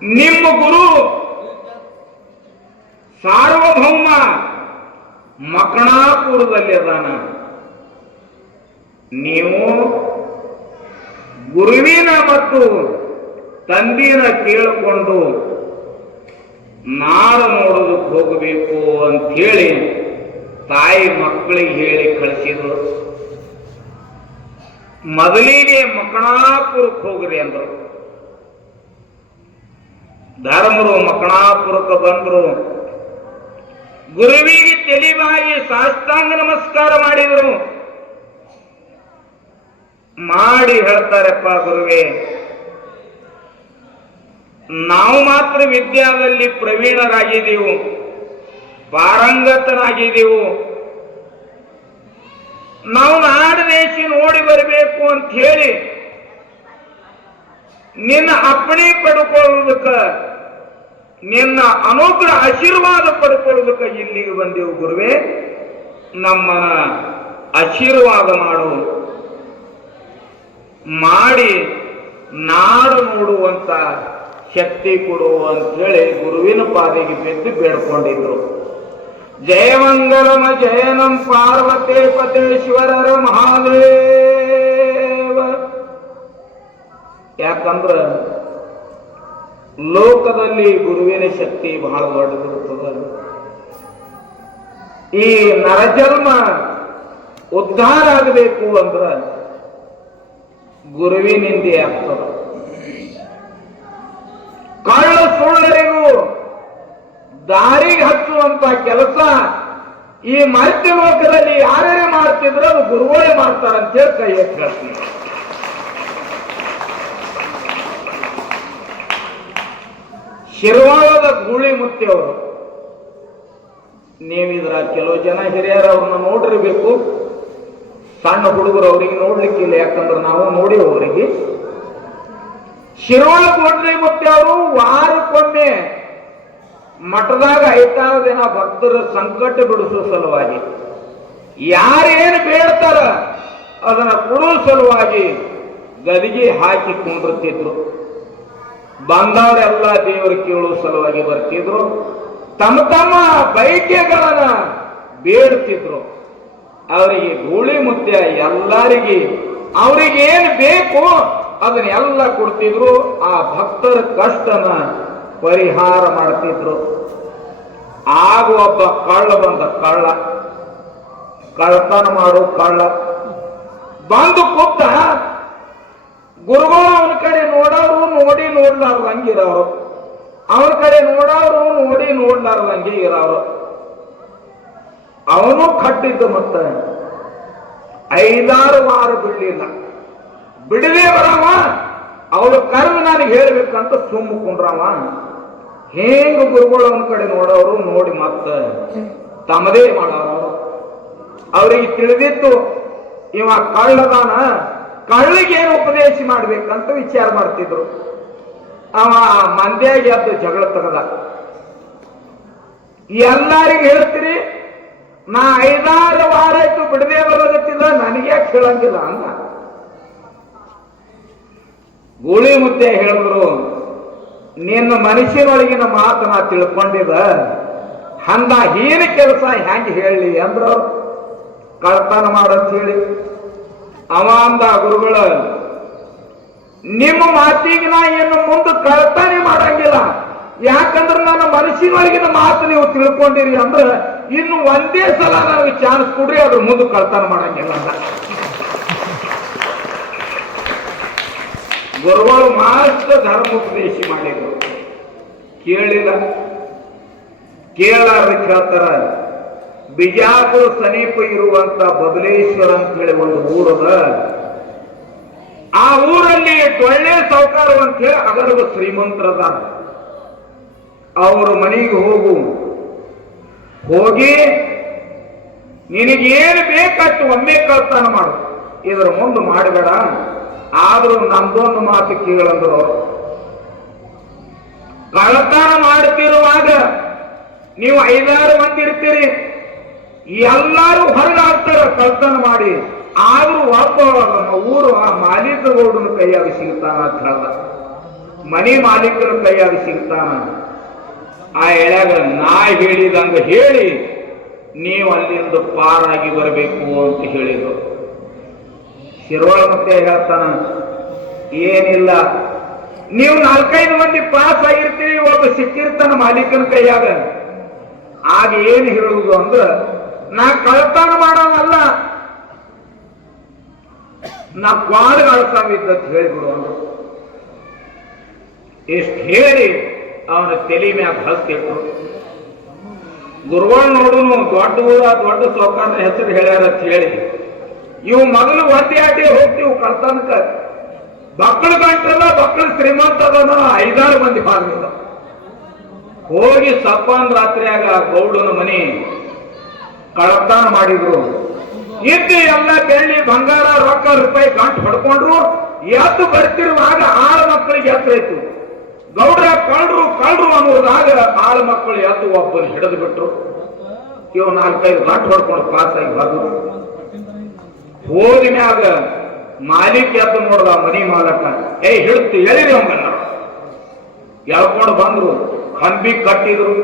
ನಿಮ್ಮ ಗುರು ಸಾರ್ವಭೌಮ ಮಕಣಾಪುರದಲ್ಲಿ ಅದಾನ. ನೀವು ಗುರುವಿನ ಮತ್ತು ತಂದಿನ ಕೇಳಿಕೊಂಡು ನಾಡು ನೋಡೋದಕ್ಕೆ ಹೋಗಬೇಕು ಅಂತ ಹೇಳಿ ತಾಯಿ ಮಕ್ಕಳಿಗೆ ಹೇಳಿ ಕಳಿಸಿದ್ರು. ಮೊದಲಿಗೆ ಮಕಣಾಪುರಕ್ಕೆ ಹೋಗ್ರಿ ಅಂದರು. ಧರ್ಮರು ಮಕಣಾಪುರಕ್ಕೆ ಬಂದ್ರು. ಗುರುವಿಗೆ ತೆಲಿಬಾಗಿ ಸಾಷ್ಟಾಂಗ ನಮಸ್ಕಾರ ಮಾಡಿದರು. ಮಾಡಿ ಹೇಳ್ತಾರಪ್ಪ, ಗುರುವೇ ನಾವು ಮಾತ್ರ ವಿದ್ಯಾದಲ್ಲಿ ಪ್ರವೀಣರಾಗಿದ್ದೀವು, ಪಾರಂಗತರಾಗಿದ್ದೀವು. ನಾವು ನಾಡದೇಶಿ ನೋಡಿ ಬರಬೇಕು ಅಂತ ಹೇಳಿ ನಿನ್ನ ಅಪ್ಪಣೆ ಪಡ್ಕೊಳ್ಳೋದಕ್ಕ, ನಿನ್ನ ಅನುಗ್ರಹ ಆಶೀರ್ವಾದ ಪಡ್ಕೊಳ್ಳೋದಕ್ಕ ಇಲ್ಲಿಗೆ ಬಂದೆವು ಗುರುವೇ. ನಮ್ಮನ ಆಶೀರ್ವಾದ ಮಾಡಿ ನಾಡು ನೋಡುವಂತ ಶಕ್ತಿ ಕೊಡು ಅಂತೇಳಿ ಗುರುವಿನ ಪಾದಿಗೆ ಬಿದ್ದು ಬೇಡ್ಕೊಂಡಿದ್ರು. ಜಯಮಂಗಲಮ ಜಯನಂ ಪಾರ್ವತೇ ಪತೇಶ್ವರರ ಮಹಾದೇವ. ಯಾಕಂದ್ರ ಲೋಕದಲ್ಲಿ ಗುರುವಿನ ಶಕ್ತಿ ಬಹಳ ದೊಡ್ಡದಿರುತ್ತದೆ. ಈ ನರಜನ್ಮ ಉದ್ಧಾರ ಆಗಬೇಕು ಅಂದ್ರ ಗುರುವಿನಿಂದ ಆಗ್ತದ. ಕಳ್ಳ ಸುಳ್ಳರಿಗೂ ದಾರಿಗೆ ಹಚ್ಚುವಂತ ಕೆಲಸ ಈ ಮರ್ತ್ಯ ಲೋಕದಲ್ಲಿ ಯಾರ್ಯಾರೇ ಮಾಡ್ತಿದ್ರು ಅದು ಗುರುಗಳೇ ಮಾಡ್ತಾರಂತೇಳಿ ಕೈ ಎತ್ತಿ ಹೇಳ್ತೀನಿ. ಶಿರ್ವಾಳದ ಗೂಳಿ ಮುತ್ತಿಯವರು, ನೀವಿದ್ರ ಕೆಲವು ಜನ ಹಿರಿಯರು ಅವ್ರನ್ನ ನೋಡಿರ್ಬೇಕು, ಸಣ್ಣ ಹುಡುಗರು ಅವರಿಗೆ ನೋಡ್ಲಿಕ್ಕಿಲ್ಲ, ಯಾಕಂದ್ರೆ ನಾವು ನೋಡಿ ಅವರಿಗೆ. ಶಿರ್ವಾಳ ಗೂಳಿ ಮುತ್ತಿಯವರು ವಾರಕ್ಕೊಮ್ಮೆ ಮಠದಾಗ 5-6 ದಿನ ಭಕ್ತರ ಸಂಕಟ ಬಿಡಿಸುವ ಸಲುವಾಗಿ ಯಾರೇನು ಬೇಡ್ತಾರ ಅದನ್ನ ಕೊಡುವ ಸಲುವಾಗಿ ಗದಿಗೆ ಹಾಕಿ ಕುಂಡಿರ್ತಿದ್ರು. ಬಂದವರೆಲ್ಲ ದೇವರ ಕೇಳುವ ಸಲುವಾಗಿ ಬರ್ತಿದ್ರು. ತಮ್ಮ ತಮ್ಮ ಬೈಕೆಗಳನ್ನ ಬೇಡ್ತಿದ್ರು. ಅವರಿಗೆ ಗೂಳಿ ಮುತ್ಯ ಎಲ್ಲರಿಗೆ ಅವ್ರಿಗೇನು ಬೇಕು ಅದನ್ನೆಲ್ಲ ಕೊಡ್ತಿದ್ರು. ಆ ಭಕ್ತರ ಕಷ್ಟನ ಪರಿಹಾರ ಮಾಡ್ತಿದ್ರು. ಆಗ ಒಬ್ಬ ಕಳ್ಳ ಬಂದ, ಕಳ್ಳತನ ಮಾಡೋ ಕಳ್ಳ ಬಂದು ಕೂತ. ಗುರುಗಳು ಅವನ ಕಡೆ ನೋಡೋರು ನೋಡಿ ನೋಡ್ಲಾರ್ದಂಗಿರೋರು, ಅವನ ಕಡೆ ನೋಡೋರು ನೋಡಿ ನೋಡ್ಲಾರ್ದಂಗೆ ಇರೋರು. ಅವನು ಕಟ್ಟಿದ್ದು ಮತ್ತೆ 5-6 ವಾರ ಬಿಡ್ಲಿಲ್ಲ. ಬಿಡದೆ ಬರವ ಅವಳು ಕರೆದು ನನಗೆ ಹೇಳ್ಬೇಕಂತ ಸುಮ್ಮಕೊಂಡ್ರವ. ಹೇಂಗ ಗುರುಗಳು ಅವನ ಕಡೆ ನೋಡೋರು ನೋಡಿ ಮತ್ತ ತಮ್ಮದೇ ಮಾಡೋರು. ಅವ್ರಿಗೆ ತಿಳಿದಿತ್ತು ಇವ ಕಳ್ಳದಾನ, ಕಳ್ಳಿಗೇನು ಉಪದೇಶ ಮಾಡ್ಬೇಕಂತ ವಿಚಾರ ಮಾಡ್ತಿದ್ರು. ಅವ ಮಂದ್ಯಾಗಿ ಅದು ಜಗಳ ತಗದ. ಎಲ್ಲರಿಗೂ ಹೇಳ್ತೀರಿ ನಾ 5-6 ವಾರ ಆಯ್ತು ಬಿಡದೆ ಬರೋಗತ್ತಿಲ್ಲ, ನನಗೆ ಯಾಕೆ ಹೇಳಂಗಿಲ್ಲ ಅಂದ. ಗೂಳಿ ಮುದ್ದೆ ಹೇಳಿದ್ರು, ನಿನ್ನ ಮನುಷ್ಯನೊಳಗಿನ ಮಾತನ್ನ ತಿಳ್ಕೊಂಡಿದ ಅಂದ ಹೀನ ಕೆಲಸ ಹೆಂಗೆ ಹೇಳಿ ಅಂದ್ರು. ಕಳ್ತನ ಮಾಡಂತ ಹೇಳಿ ಅವ ಅಂದ, ಗುರುಗಳ ನಿಮ್ಮ ಮಾತಿಗೆ ನಾ ಏನು ಮುಂದೆ ಕಳ್ತನೆ ಮಾಡಂಗಿಲ್ಲ, ಯಾಕಂದ್ರೆ ನನ್ನ ಮನುಷ್ಯನೊಳಗಿನ ಮಾತು ನೀವು ತಿಳ್ಕೊಂಡಿರಿ ಅಂದ್ರೆ ಇನ್ನು ಒಂದೇ ಸಲ ನನಗೆ ಚಾನ್ಸ್ ಕೊಡ್ರಿ, ಅದ್ರ ಮುಂದೆ ಕಳ್ತನ ಮಾಡಂಗಿಲ್ಲ ಅಂತ. ಗುರುಗಳು ಮಾತ್ರ ಧರ್ಮೋಪದೇಶ ಮಾಡಿದ್ರು. ಕೇಳಿಲ್ಲ, ಕೇಳಾರ್ದಕ್ಕೆ ಹೇಳ್ತಾರ. ಬಿಜಾಪುರ ಸಮೀಪ ಇರುವಂತ ಬಬಲೇಶ್ವರ ಅಂತ ಹೇಳಿ ಒಂದು ಊರದ. ಆ ಊರಲ್ಲಿ ಒಳ್ಳೆ ಸಾಹುಕಾರ ಅಂತ ಹೇಳಿ ಅದರ ಶ್ರೀಮಂತರದ. ಅವ್ರ ಮನೆಗೆ ಹೋಗಿ ನಿನಗೇನು ಬೇಕಷ್ಟು ಒಮ್ಮೆ ಕಳ್ತನ ಮಾಡು, ಇದರ ಮುಂದೆ ಮಾಡಬೇಡ, ಆದ್ರೂ ನಮ್ದೊಂದು ಮಾತು ಕೇಳಂದ್ರು ಅವರು. ಕಳ್ಳತನ ಮಾಡ್ತಿರುವಾಗ ನೀವು 5-6 ಮಂದಿ ಇರ್ತೀರಿ, ಎಲ್ಲರೂ ಹೊರಗಾಗ್ತಾರ ಕಳ್ತನ ಮಾಡಿ, ಆದ್ರೂ ಒಬ್ಬ ಊರು ಆ ಮಾಲೀಕ ಗೌಡನ ಕೈಯಾಗಿ ಸಿಗ್ತಾನ ಅಂತ ಹೇಳ್ದ. ಮನಿ ಮಾಲೀಕನ ಕೈಯಾಗಿ ಸಿಗ್ತಾನ. ಆ ಎಳ್ಯಾಗ ನಾ ಹೇಳಿದಂಗ ಹೇಳಿ ನೀವು ಅಲ್ಲಿಂದ ಪಾರಾಗಿ ಬರಬೇಕು ಅಂತ ಹೇಳಿದ್ರು. ಶಿರ್ವಾಳ ಮತ್ತೆ ಹೇಳ್ತಾನ, ಏನಿಲ್ಲ, ನೀವು 4-5 ಮಂದಿ ಪಾಸ್ ಆಗಿರ್ತೀರಿ, ಒಬ್ಬ ಸಿಕ್ಕಿರ್ತಾನ ಮಾಲೀಕನ ಕೈಯಾಗ. ಆಗ ಏನ್ ಹೇಳುದು ಅಂದ್ರ, ನಾ ಕಳ್ತನ ಮಾಡೋನಲ್ಲ, ನಾ ಕ್ವಾಡ್ಗಾಳ್ತಾವಿದ್ದ ಹೇಳಿಬಿಡು ಅಂದ್ರು. ಎಷ್ಟು ಹೇಳಿ ಅವನ ತಲೆ ಮ್ಯಾಗ ಹತ್ತಿಟ್ರು. ಗುರುಗಳು ನೋಡುನು ದೊಡ್ಡ ಊರ ದೊಡ್ಡ ಸಾಹುಕಾರನ ಹೆಸರು ಹೇಳ್ಯಾರ ಅಂತ ಹೇಳಿ ಇವು ಮೊದಲು ಒಂದೇ ಆಟಿ ಹೋಗ್ತೀವಿ ಕಳ್ತನಕ. ಮಕ್ಕಳು ಗಂಟದ ಮಕ್ಕಳು ಶ್ರೀಮಂತದನ 5-6 ಮಂದಿ ಭಾಗದಿಂದ ಹೋಗಿ ಸಪ್ಪಾನ್ ರಾತ್ರಿಯಾಗ ಗೌಡನ ಮನಿ ಕಳತನ ಮಾಡಿದ್ರು. ಇದ್ದು ಎಲ್ಲ ಬೆಳ್ಳಿ ಬಂಗಾರ ರೊಕ್ಕ ರೂಪಾಯಿ ಗಂಟು ಹೊಡ್ಕೊಂಡ್ರು. ಎದ್ದು ಬರ್ತಿರುವಾಗ 6 ಮಕ್ಕಳಿಗೆ ಎತ್ತೈತು. ಗೌಡ್ರ ಕಳ್ರು ಅನ್ನೋದಾಗ 6 ಮಕ್ಕಳು ಎದ್ದು ಒಬ್ಬನು ಹಿಡಿದು ಬಿಟ್ರು. ಇವ್ 4-5 ಗಂಟು ಹೊಡ್ಕೊಂಡು ಪಾಸ್ ಆಗಿ ಹೋದ್ರು. ಹೋದ ಮ್ಯಾಗ ಮಾಲೀಕ ಎದ್ದು ನೋಡ್ದ ಮನಿ ಮಾಲಕ, ಹಿಡ್ತು ಹೇಳಿರಿ ಅವಂಗನ್ನ ಎಳ್ಕೊಂಡು ಬಂದ್ರು. ಕಂಬಿ ಕಟ್ಟಿದ್ರು.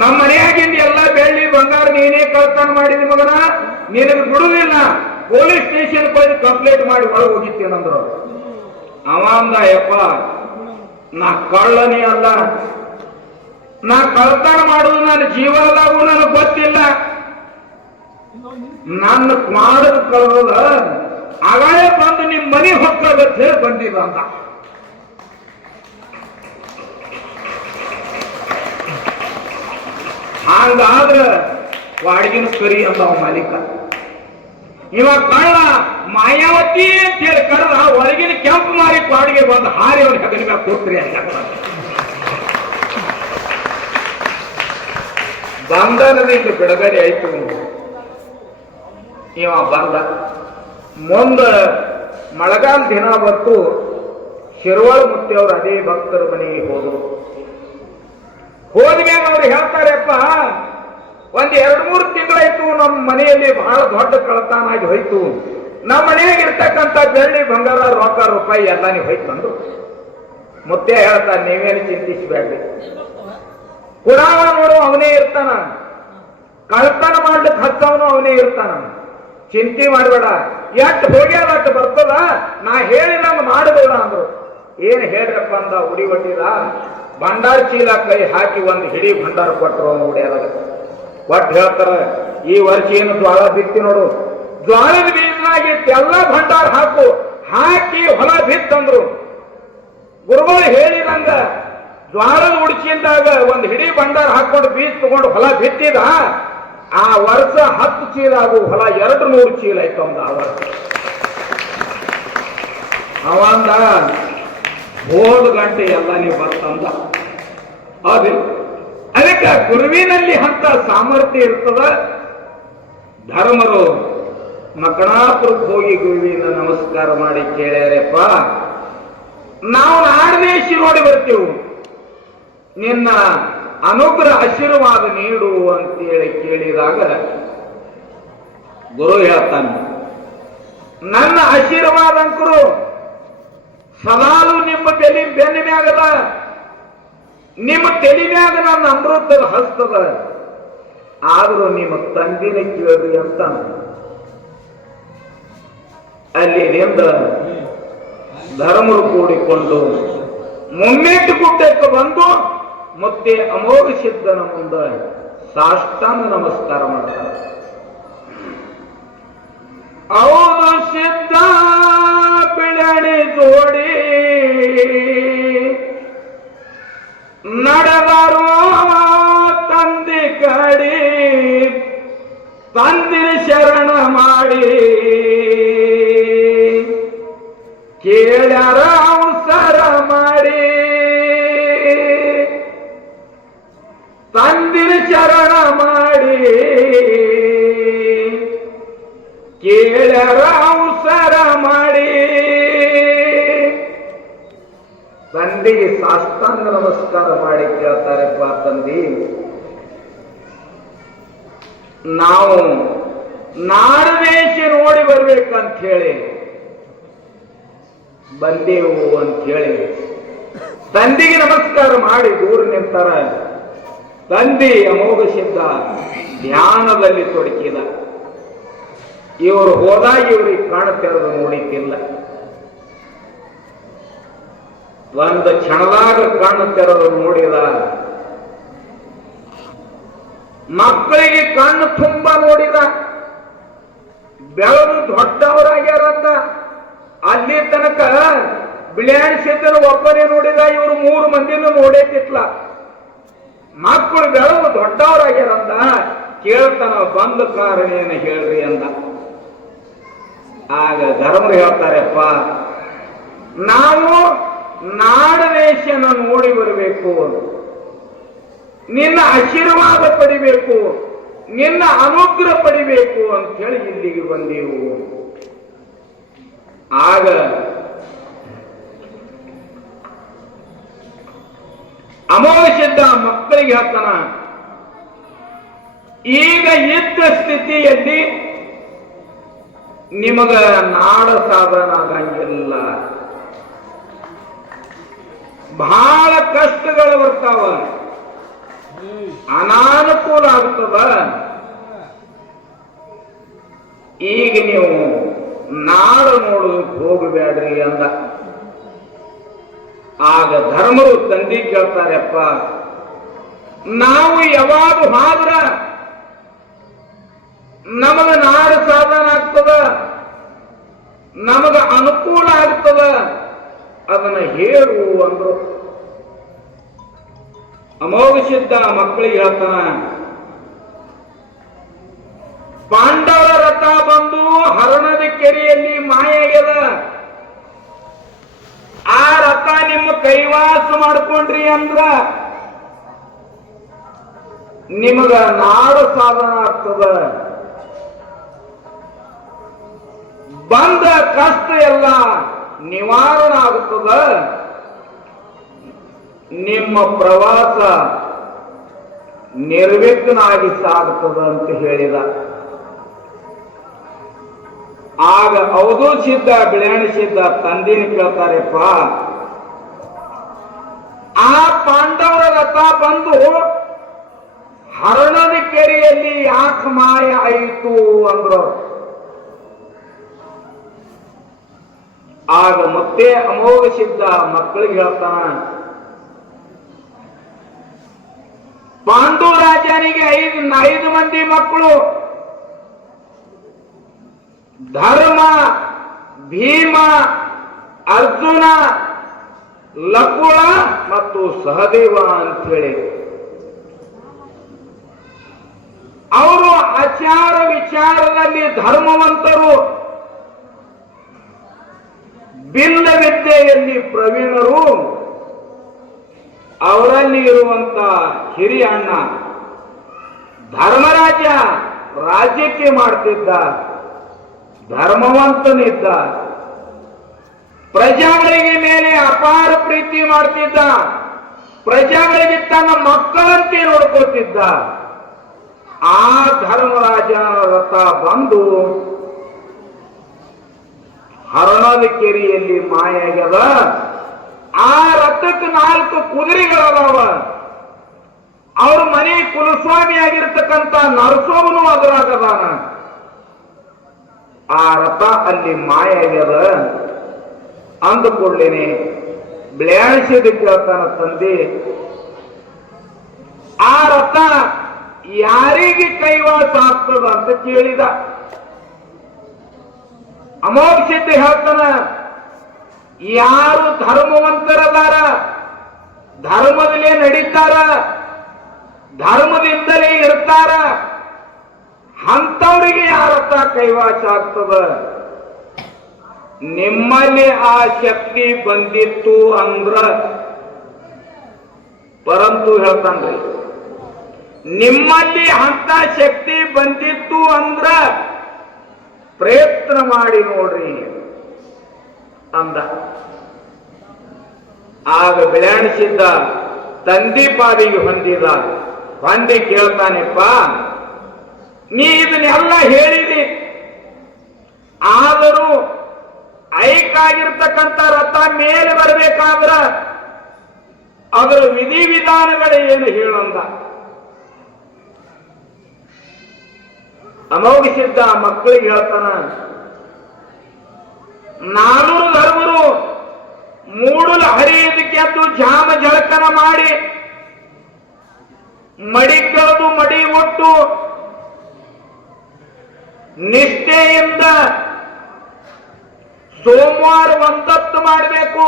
ನಮ್ಮ ಮನೆಯಾಗಿಂದ ಎಲ್ಲ ಬೆಳ್ಳಿ ಬಂಗಾರ ನೀನೇ ಕಳ್ತನ ಮಾಡಿದ ಮಗನ, ನಿನಗೆ ಬಿಡುವುದಿಲ್ಲ, ಪೊಲೀಸ್ ಸ್ಟೇಷನ್ ಹೋಗಿ ಕಂಪ್ಲೇಂಟ್ ಮಾಡಿ ಒಳಗೆ ಹೋಗಿತ್ತೇನಂದ್ರು. ಅವ ಅಂದ, ಯಪ್ಪ ನಾ ಕಳ್ಳನೇ ಅಲ್ಲ, ನಾ ಕಳ್ತನ ಮಾಡುದು ನನ್ನ ಜೀವನದಾಗೂ ನನಗೆ ಗೊತ್ತಿಲ್ಲ, ನನ್ನ ಮಾಡದ ಕಳ್ದ ಆಗಾಳೆ ಬಂದು ನಿಮ್ ಮನೆ ಹೊಕ್ಕಬೇಕ ಹೇಳಿ ಬಂದಿದ್ದ ಅಂತ. ಹಂಗಾದ್ರ ವಾಡಿಗಿನ ಕರಿ ಅಂತ ಅವ ಮಾಲೀಕ. ಇವ ಕಳ್ಳ ಮಾಯಾವತಿ ಅಂತ ಹೇಳಿ ಕರೆದ ಒಳಗಿನ ಕೆಂಪು ಮಾರಿ ಬಾಡಿಗೆ ಬಂದು ಹಾರಿ ಅವ್ರ ಹೆಗಲ ಮ್ಯಾಗ ಕೂತ್ರಿ ಅಂತ ಬಂಧನದಿಂದ ಬಿಡುಗಡೆ ಆಯ್ತು. ಇವ ಬಂದ ಮುಂದ ಮಳೆಗಾಲ ದಿನ ಬಂತು. ಶಿರ್ವಾಳ ಮುತ್ತಿಯವರು ಅದೇ ಭಕ್ತರ ಮನೆಗೆ ಹೋದ್ರು. ಹೋದ್ಮ್ಯಾಗ ಅವ್ರು ಹೇಳ್ತಾರಪ್ಪ, 1-2-3 ತಿಂಗಳಾಯ್ತು ನಮ್ಮ ಮನೆಯಲ್ಲಿ ಬಹಳ ದೊಡ್ಡ ಕಳತನ ಆಗಿ ಹೋಯ್ತು. ನಮ್ಮ ಮನೆಯಾಗ ಇರ್ತಕ್ಕಂಥ ಬೆಳ್ಳಿ ಬಂಗಾರ ರೊಕ್ಕ ರೂಪಾಯಿ ಎಲ್ಲ ನೀವು ಹೋಯ್ತಂದ್ರು. ಮುತ್ತೆ ಹೇಳ್ತಾರೆ, ನೀವೇನು ಚಿಂತಿಸಬೇಡ್ರಿ, ಪುರಾಣ ನೋಡು ಅವನೇ ಇರ್ತಾನ, ಕಳತನ ಮಾಡ್ಲಿಕ್ಕೆ ಹತ್ತವನು ಅವನೇ ಇರ್ತಾನ, ಚಿಂತೆ ಮಾಡಬೇಡ, ಎಟ್ಟು ಹೋಗ್ಯಾದ ಅಟ್ಟು ಬರ್ತದ, ನಾ ಹೇಳಿದಂಗ ಮಾಡಬೇಡ ಅಂದ್ರು. ಏನ್ ಹೇಳ್ರಪ್ಪ ಅಂದ ಉಡಿ ಒಟ್ಟಿದ ಭಂಡಾರ ಚೀಲ ಕೈ ಹಾಕಿ ಒಂದು ಹಿಡಿ ಭಂಡಾರ ಕೊಟ್ಟರು ಅವನು ಉಡಿಯಾದಾಗ. ಒಟ್ಟು ಹೇಳ್ತಾರ, ಈ ವರ್ಷ ಏನು ಜ್ವಾಳ ಬಿತ್ತಿ ನೋಡು, ಜ್ವಾಳದ ಬೀಜನಾಗಿ ಎಲ್ಲ ಭಂಡಾರ ಹಾಕಿ ಹೊಲ ಬಿತ್ತಂದ್ರು. ಗುರುಗಳು ಹೇಳಿದಂಗ ಜ್ವಾಳದ ಉಡ್ಚಿಂದಾಗ ಒಂದು ಹಿಡಿ ಭಂಡಾರ ಹಾಕೊಂಡು ಬೀಜ ತಗೊಂಡು ಹೊಲ ಬಿತ್ತಿದ. ಆ ವರ್ಷ 10 ಚೀಲ ಆಗು ಹೊಲ 200 ಚೀಲ ಆಯ್ತು ಅಂದ ಆ ವರ್ಷ. ಅವಂದ ಹೋದ ಗಂಟೆ ಎಲ್ಲ ನೀವು ಬರ್ತಂದ. ಅದಕ್ಕೆ ಗುರುವಿನಲ್ಲಿ ಅಂತ ಸಾಮರ್ಥ್ಯ ಇರ್ತದ. ಧರ್ಮರು ಮಕಣಾಪುರಕ್ಕೆ ಹೋಗಿ ಗುರುವಿನ ನಮಸ್ಕಾರ ಮಾಡಿ ಕೇಳ್ಯಾರಪ್ಪ, ನಾವು ನಾಡದೇಶ ನೋಡಿ ಬರ್ತೀವಿ, ನಿನ್ನ ಅನುಗ್ರಹ ಆಶೀರ್ವಾದ ನೀಡು ಅಂತೇಳಿ ಕೇಳಿದಾಗ ಗುರು ಹೇಳ್ತಾನೆ, ನನ್ನ ಆಶೀರ್ವಾದ ಅಂಕರು ಸದಾಲು ನಿಮ್ಮ ಬೆನ್ನ ಮ್ಯಾಗದ, ನಿಮ್ಮ ತಲೆ ಮ್ಯಾಗ ನನ್ನ ಅಮೃತದ ಹಸ್ತದ, ಆದರೂ ನಿಮ್ಮ ತಂದಿನ ಕೇಳ್ರಿ ಅಂತ. ಅಲ್ಲಿಂದ ಧರ್ಮರು ಕೂಡಿಕೊಂಡು ಮುಮ್ಮೇಟು ಗುಡ್ಡಕ್ಕೆ ಬಂದು ಮತ್ತೆ ಅಮೋಘ ಸಿದ್ಧನ ಮುಂದೆ ಸಾಷ್ಟಾಂಗ ನಮಸ್ಕಾರ ಮಾಡ್ತಾರೆ. ಹೌದು ಸಿದ್ಧ ಬಿಳಣಿ ಜೋಡಿ ನಡೆದರು ತಂದೆ ಕಡಿ, ತಂದಿನ ಶರಣ ಮಾಡಿ ಕೇಳ್ಯಾರ ಅವಸರ ಮಾಡಿ, ತಂದಿನ ಶರಣ ಮಾಡಿ ಕೇಳ್ಯಾರ ಅವಸರ ಮಾಡಿ. ತಂದೆಗೆ ಸಾಷ್ಟಾಂಗ ನಮಸ್ಕಾರ ಮಾಡಿ ಕೇಳ್ತಾರಪ್ಪ, ತಂದಿ ನಾವು ನಾಡದೇಶ ನೋಡಿ ಬರ್ಬೇಕಂತ ಹೇಳಿ ಬಂದೆವು ಅಂತ ಹೇಳಿ ತಂದೆಗೆ ನಮಸ್ಕಾರ ಮಾಡಿ ದೂರ ನಿಂತಾರ. ತಂದೆ ಅಮೋಘ ಸಿದ್ಧ ಧ್ಯಾನದಲ್ಲಿ ತೊಡಕಿದ. ಇವರು ಹೋದಾಗ ಇವ್ರಿಗೆ ಕಾಣುತ್ತಿರೋದು ನೋಡಿತಿಲ್ಲ. ಒಂದು ಕ್ಷಣದಾಗ ಕಾಣುತ್ತಿರೋದು ನೋಡಿದ. ಮಕ್ಕಳಿಗೆ ಕಣ್ಣು ತುಂಬ ನೋಡಿದ. ಬೆಳೆದು ದೊಡ್ಡವರಾಗ್ಯಾರಂತ. ಅಲ್ಲಿ ತನಕ ಬಿಳಿಯಾಣಿಸಿದ್ದರು ಒಬ್ಬನೇ ನೋಡಿದ, ಇವರು 3 ಮಂದಿನೂ ನೋಡೇತಿತ್ಲ. ಮಕ್ಕಳು ಬೆಳೆದು ದೊಡ್ಡವರಾಗ್ಯಾರಂದ. ಕೇಳ್ತಾನ, ಬಂದ ಕಾರಣ ಏನು ಹೇಳ್ರಿ ಅಂದ. ಆಗ ಧರ್ಮರು ಹೇಳ್ತಾರಪ್ಪ, ನಾವು ನಾಡದೇಶನ ನೋಡಿ ಬರಬೇಕು, ನಿನ್ನ ಆಶೀರ್ವಾದ ಪಡಿಬೇಕು, ನಿನ್ನ ಅನುಗ್ರಹ ಪಡಿಬೇಕು ಅಂತ ಹೇಳಿ ಇಲ್ಲಿಗೆ ಬಂದೆವು. ಆಗ ಅಮೋಘಸಿದ್ದ ಮಕ್ಕಳಿಗೆ ಹೇಳ್ತಾನ, ಈಗ ಇದ್ದ ಸ್ಥಿತಿಯಲ್ಲಿ ನಿಮಗ ನಾಡ ಸಾಧನ ಆಗಂಗಿಲ್ಲ, ಬಹಳ ಕಷ್ಟಗಳು ಬರ್ತಾವ, ಅನಾನುಕೂಲ ಆಗ್ತದ. ಈಗ ನೀವು ನಾಡ ನೋಡೋದಕ್ಕೆ ಹೋಗಬೇಡ್ರಿ ಅಂದ. ಆಗ ಧರ್ಮರು ತಂದಿ ಕೇಳ್ತಾರಪ್ಪ, ನಾವು ಯಾವಾಗ ಹೋದ್ರ ನಮಗ ನಾಡ ಸಾಧನ ಆಗ್ತದ, ನಮಗ ಅನುಕೂಲ ಆಗ್ತದ, ಅದನ್ನ ಹೇಳು ಅಂದ್ರು. ಅಮೋಘಸಿದ್ದ ಮಕ್ಕಳಿಗೆ ಹೇಳ್ತಾನ, ಪಾಂಡವರ ರಥ ಬಂದು ಹರಣದ ಕೆರೆಯಲ್ಲಿ ಮಾಯಾಗ್ಯದ, ಆ ರಥ ನಿಮ್ಮ ಕೈವಾಸ ಮಾಡ್ಕೊಂಡ್ರಿ ಅಂದ್ರ ನಿಮಗ ನಾಡ ಸಾಧನ ಆಗ್ತದ, ಬಂದ ಕಷ್ಟ ಎಲ್ಲ ನಿವಾರಣೆ ಆಗುತ್ತದ, ನಿಮ್ಮ ಪ್ರವಾಸ ನಿರ್ವಿಘ್ನಾಗಿ ಸಾಗುತ್ತದೆ ಅಂತ ಹೇಳಿದ. ಆಗ ಅವಧೂತ ಸಿದ್ಧ ಬಿಳ್ಯಾಣಿ ಸಿದ್ಧ ತಂದಿನ ಕೇಳ್ತಾರಪ್ಪ, ಆ ಪಾಂಡವರ ರಥ ಬಂದು ಹರಣದ ಕೆರೆಯಲ್ಲಿ ಯಾಕೆ ಮಾಯ ಆಯಿತು ಅಂದ್ರು. ಆಗ ಮತ್ತೆ ಅಮೋಘಸಿದ್ದ ಮಕ್ಕಳಿಗೆ ಹೇಳ್ತಾನ, ಪಾಂಡು ರಾಜನಿಗೆ 5 ಮಂದಿ ಮಕ್ಕಳು, ಧರ್ಮ, ಭೀಮ, ಅರ್ಜುನ, ಲಕುಳ ಮತ್ತು ಸಹದೇವ ಅಂತ ಹೇಳಿ. ಅವರು ಆಚಾರ ವಿಚಾರದಲ್ಲಿ ಧರ್ಮವಂತರು, ಬಿಲ್ಲ ವಿದ್ಯೆಯಲ್ಲಿ ಪ್ರವೀಣರು. ಅವರಲ್ಲಿ ಇರುವಂತ ಹಿರಿಯ ಅಣ್ಣ ಧರ್ಮರಾಜ ರಾಜ್ಯಕ್ಕೆ ಮಾಡ್ತಿದ್ದ, ಧರ್ಮವಂತನಿದ್ದ, ಪ್ರಜೆಗಳಿಗೆ ಮೇಲೆ ಅಪಾರ ಪ್ರೀತಿ ಮಾಡ್ತಿದ್ದ, ಪ್ರಜೆಗಳಿಗೆ ತನ್ನ ಮಕ್ಕಳಂತೆ ನೋಡ್ಕೊತಿದ್ದ. ಆ ಧರ್ಮರಾಜನ ರಥ ಬಂದು ಹರಣದ ಕೆರೆಯಲ್ಲಿ ಮಾಯಾಗ್ಯದ. ಆ ರಥಕ್ಕೆ 4 ಕುದುರೆಗಳದಾವ. ಅವ್ರ ಮನೆ ಕುಲಸ್ವಾಮಿ ಆಗಿರ್ತಕ್ಕಂಥ ನರಸೋವನು ಅದರಾಗದಾನ. ಆ ರಥ ಅಲ್ಲಿ ಮಾಯಾಗ್ಯದ ಅಂದುಕೊಳ್ಳೇನೆ ಬ್ಲ್ಯಾಣಿಸಿದ ಕೇಳ್ತಾನ ತಂದೆ, ಆ ರಥ ಯಾರಿಗೆ ಕೈವಾಸ ಆಗ್ತದ ಅಂತ ಕೇಳಿದ. ಅಮೋಘಸಿದ್ಧ ಹೇಳ್ತಾನ, ಯಾರು ಧರ್ಮವಂತರದಾರ, ಧರ್ಮದಲ್ಲೇ ನಡೀತಾರ, ಧರ್ಮದಿಂದಲೇ ಇರ್ತಾರ, ಅಂಥವರಿಗೆ ಯಾರತ್ತ ಕೈವಾಸ ಆಗ್ತದ. ನಿಮ್ಮಲ್ಲಿ ಆ ಶಕ್ತಿ ಬಂದಿತ್ತು ಅಂದ್ರ, ಪರಂತು ಹೇಳ್ತಾನ್ರಿ, ನಿಮ್ಮಲ್ಲಿ ಅಂತ ಶಕ್ತಿ ಬಂದಿತ್ತು ಅಂದ್ರ ಪ್ರಯತ್ನ ಮಾಡಿ ನೋಡ್ರಿ ಅಂದ. ಆಗ ಬಿಳ್ಯಾಣಿಸಿದ್ದ ತಂದಿ ಪಾದಿಗೆ ಹೊಂದಿ ಕೇಳ್ತಾನೆಪ್ಪ, ನೀ ಇದನ್ನೆಲ್ಲ ಹೇಳಿದಿ, ಆದರೂ ಐಕಾಗಿರ್ತಕ್ಕಂಥ ರಥ ಮೇಲೆ ಬರಬೇಕಾದ್ರ ಅದರ ವಿಧಿವಿಧಾನಗಳೇ ಏನು ಹೇಳಂದ. ಅಮೋಘಸಿದ್ದ ಮಕ್ಕಳಿಗೆ ಹೇಳ್ತಾನ, 400 ಧರ್ಮರು ಮೂಡಲು ಹರಿಯೋದಕ್ಕೆ ಎದ್ದು ಜಾಮ ಜಳಕನ ಮಾಡಿ ಮಡಿ ಕಳೆದು ಮಡಿ ಒಟ್ಟು ನಿಷ್ಠೆಯಿಂದ ಸೋಮವಾರ ಒಂದತ್ತು ಮಾಡಬೇಕು.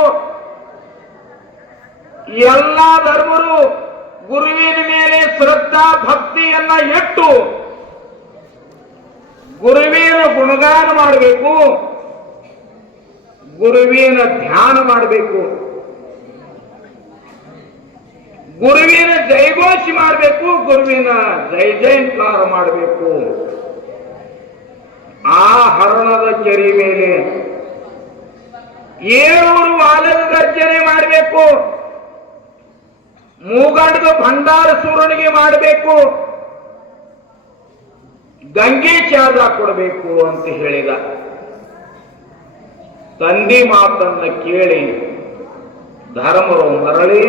ಎಲ್ಲ ಧರ್ಮರು ಗುರುವಿನ ಮೇಲೆ ಶ್ರದ್ಧಾ ಭಕ್ತಿಯನ್ನ ಇಟ್ಟು ಗುರುವಿನ ಗುಣಗಾನ ಮಾಡಬೇಕು. ಗುರುವಿನ ಧ್ಯಾನ ಮಾಡಬೇಕು, ಗುರುವಿನ ಜಯಘೋಷಿ ಮಾಡಬೇಕು, ಗುರುವಿನ ಜಯ ಜಯಂಕಾರ ಮಾಡಬೇಕು. ಆ ಹರಣದ ಕೆರೆ ಮೇಲೆ 7 ವಾಲದ ಗರ್ಜನೆ ಮಾಡಬೇಕು, ಮೂಗಂಡದ ಭಂಡಾರ ಸೂರನಿಗೆ ಮಾಡಬೇಕು, ಗಂಗೆ ಚಾದ ಕೊಡಬೇಕು ಅಂತ ಹೇಳಿದ. ತಂದೆ ಮಾತನ್ನ ಕೇಳಿ ಧರ್ಮರು ಮರಳಿ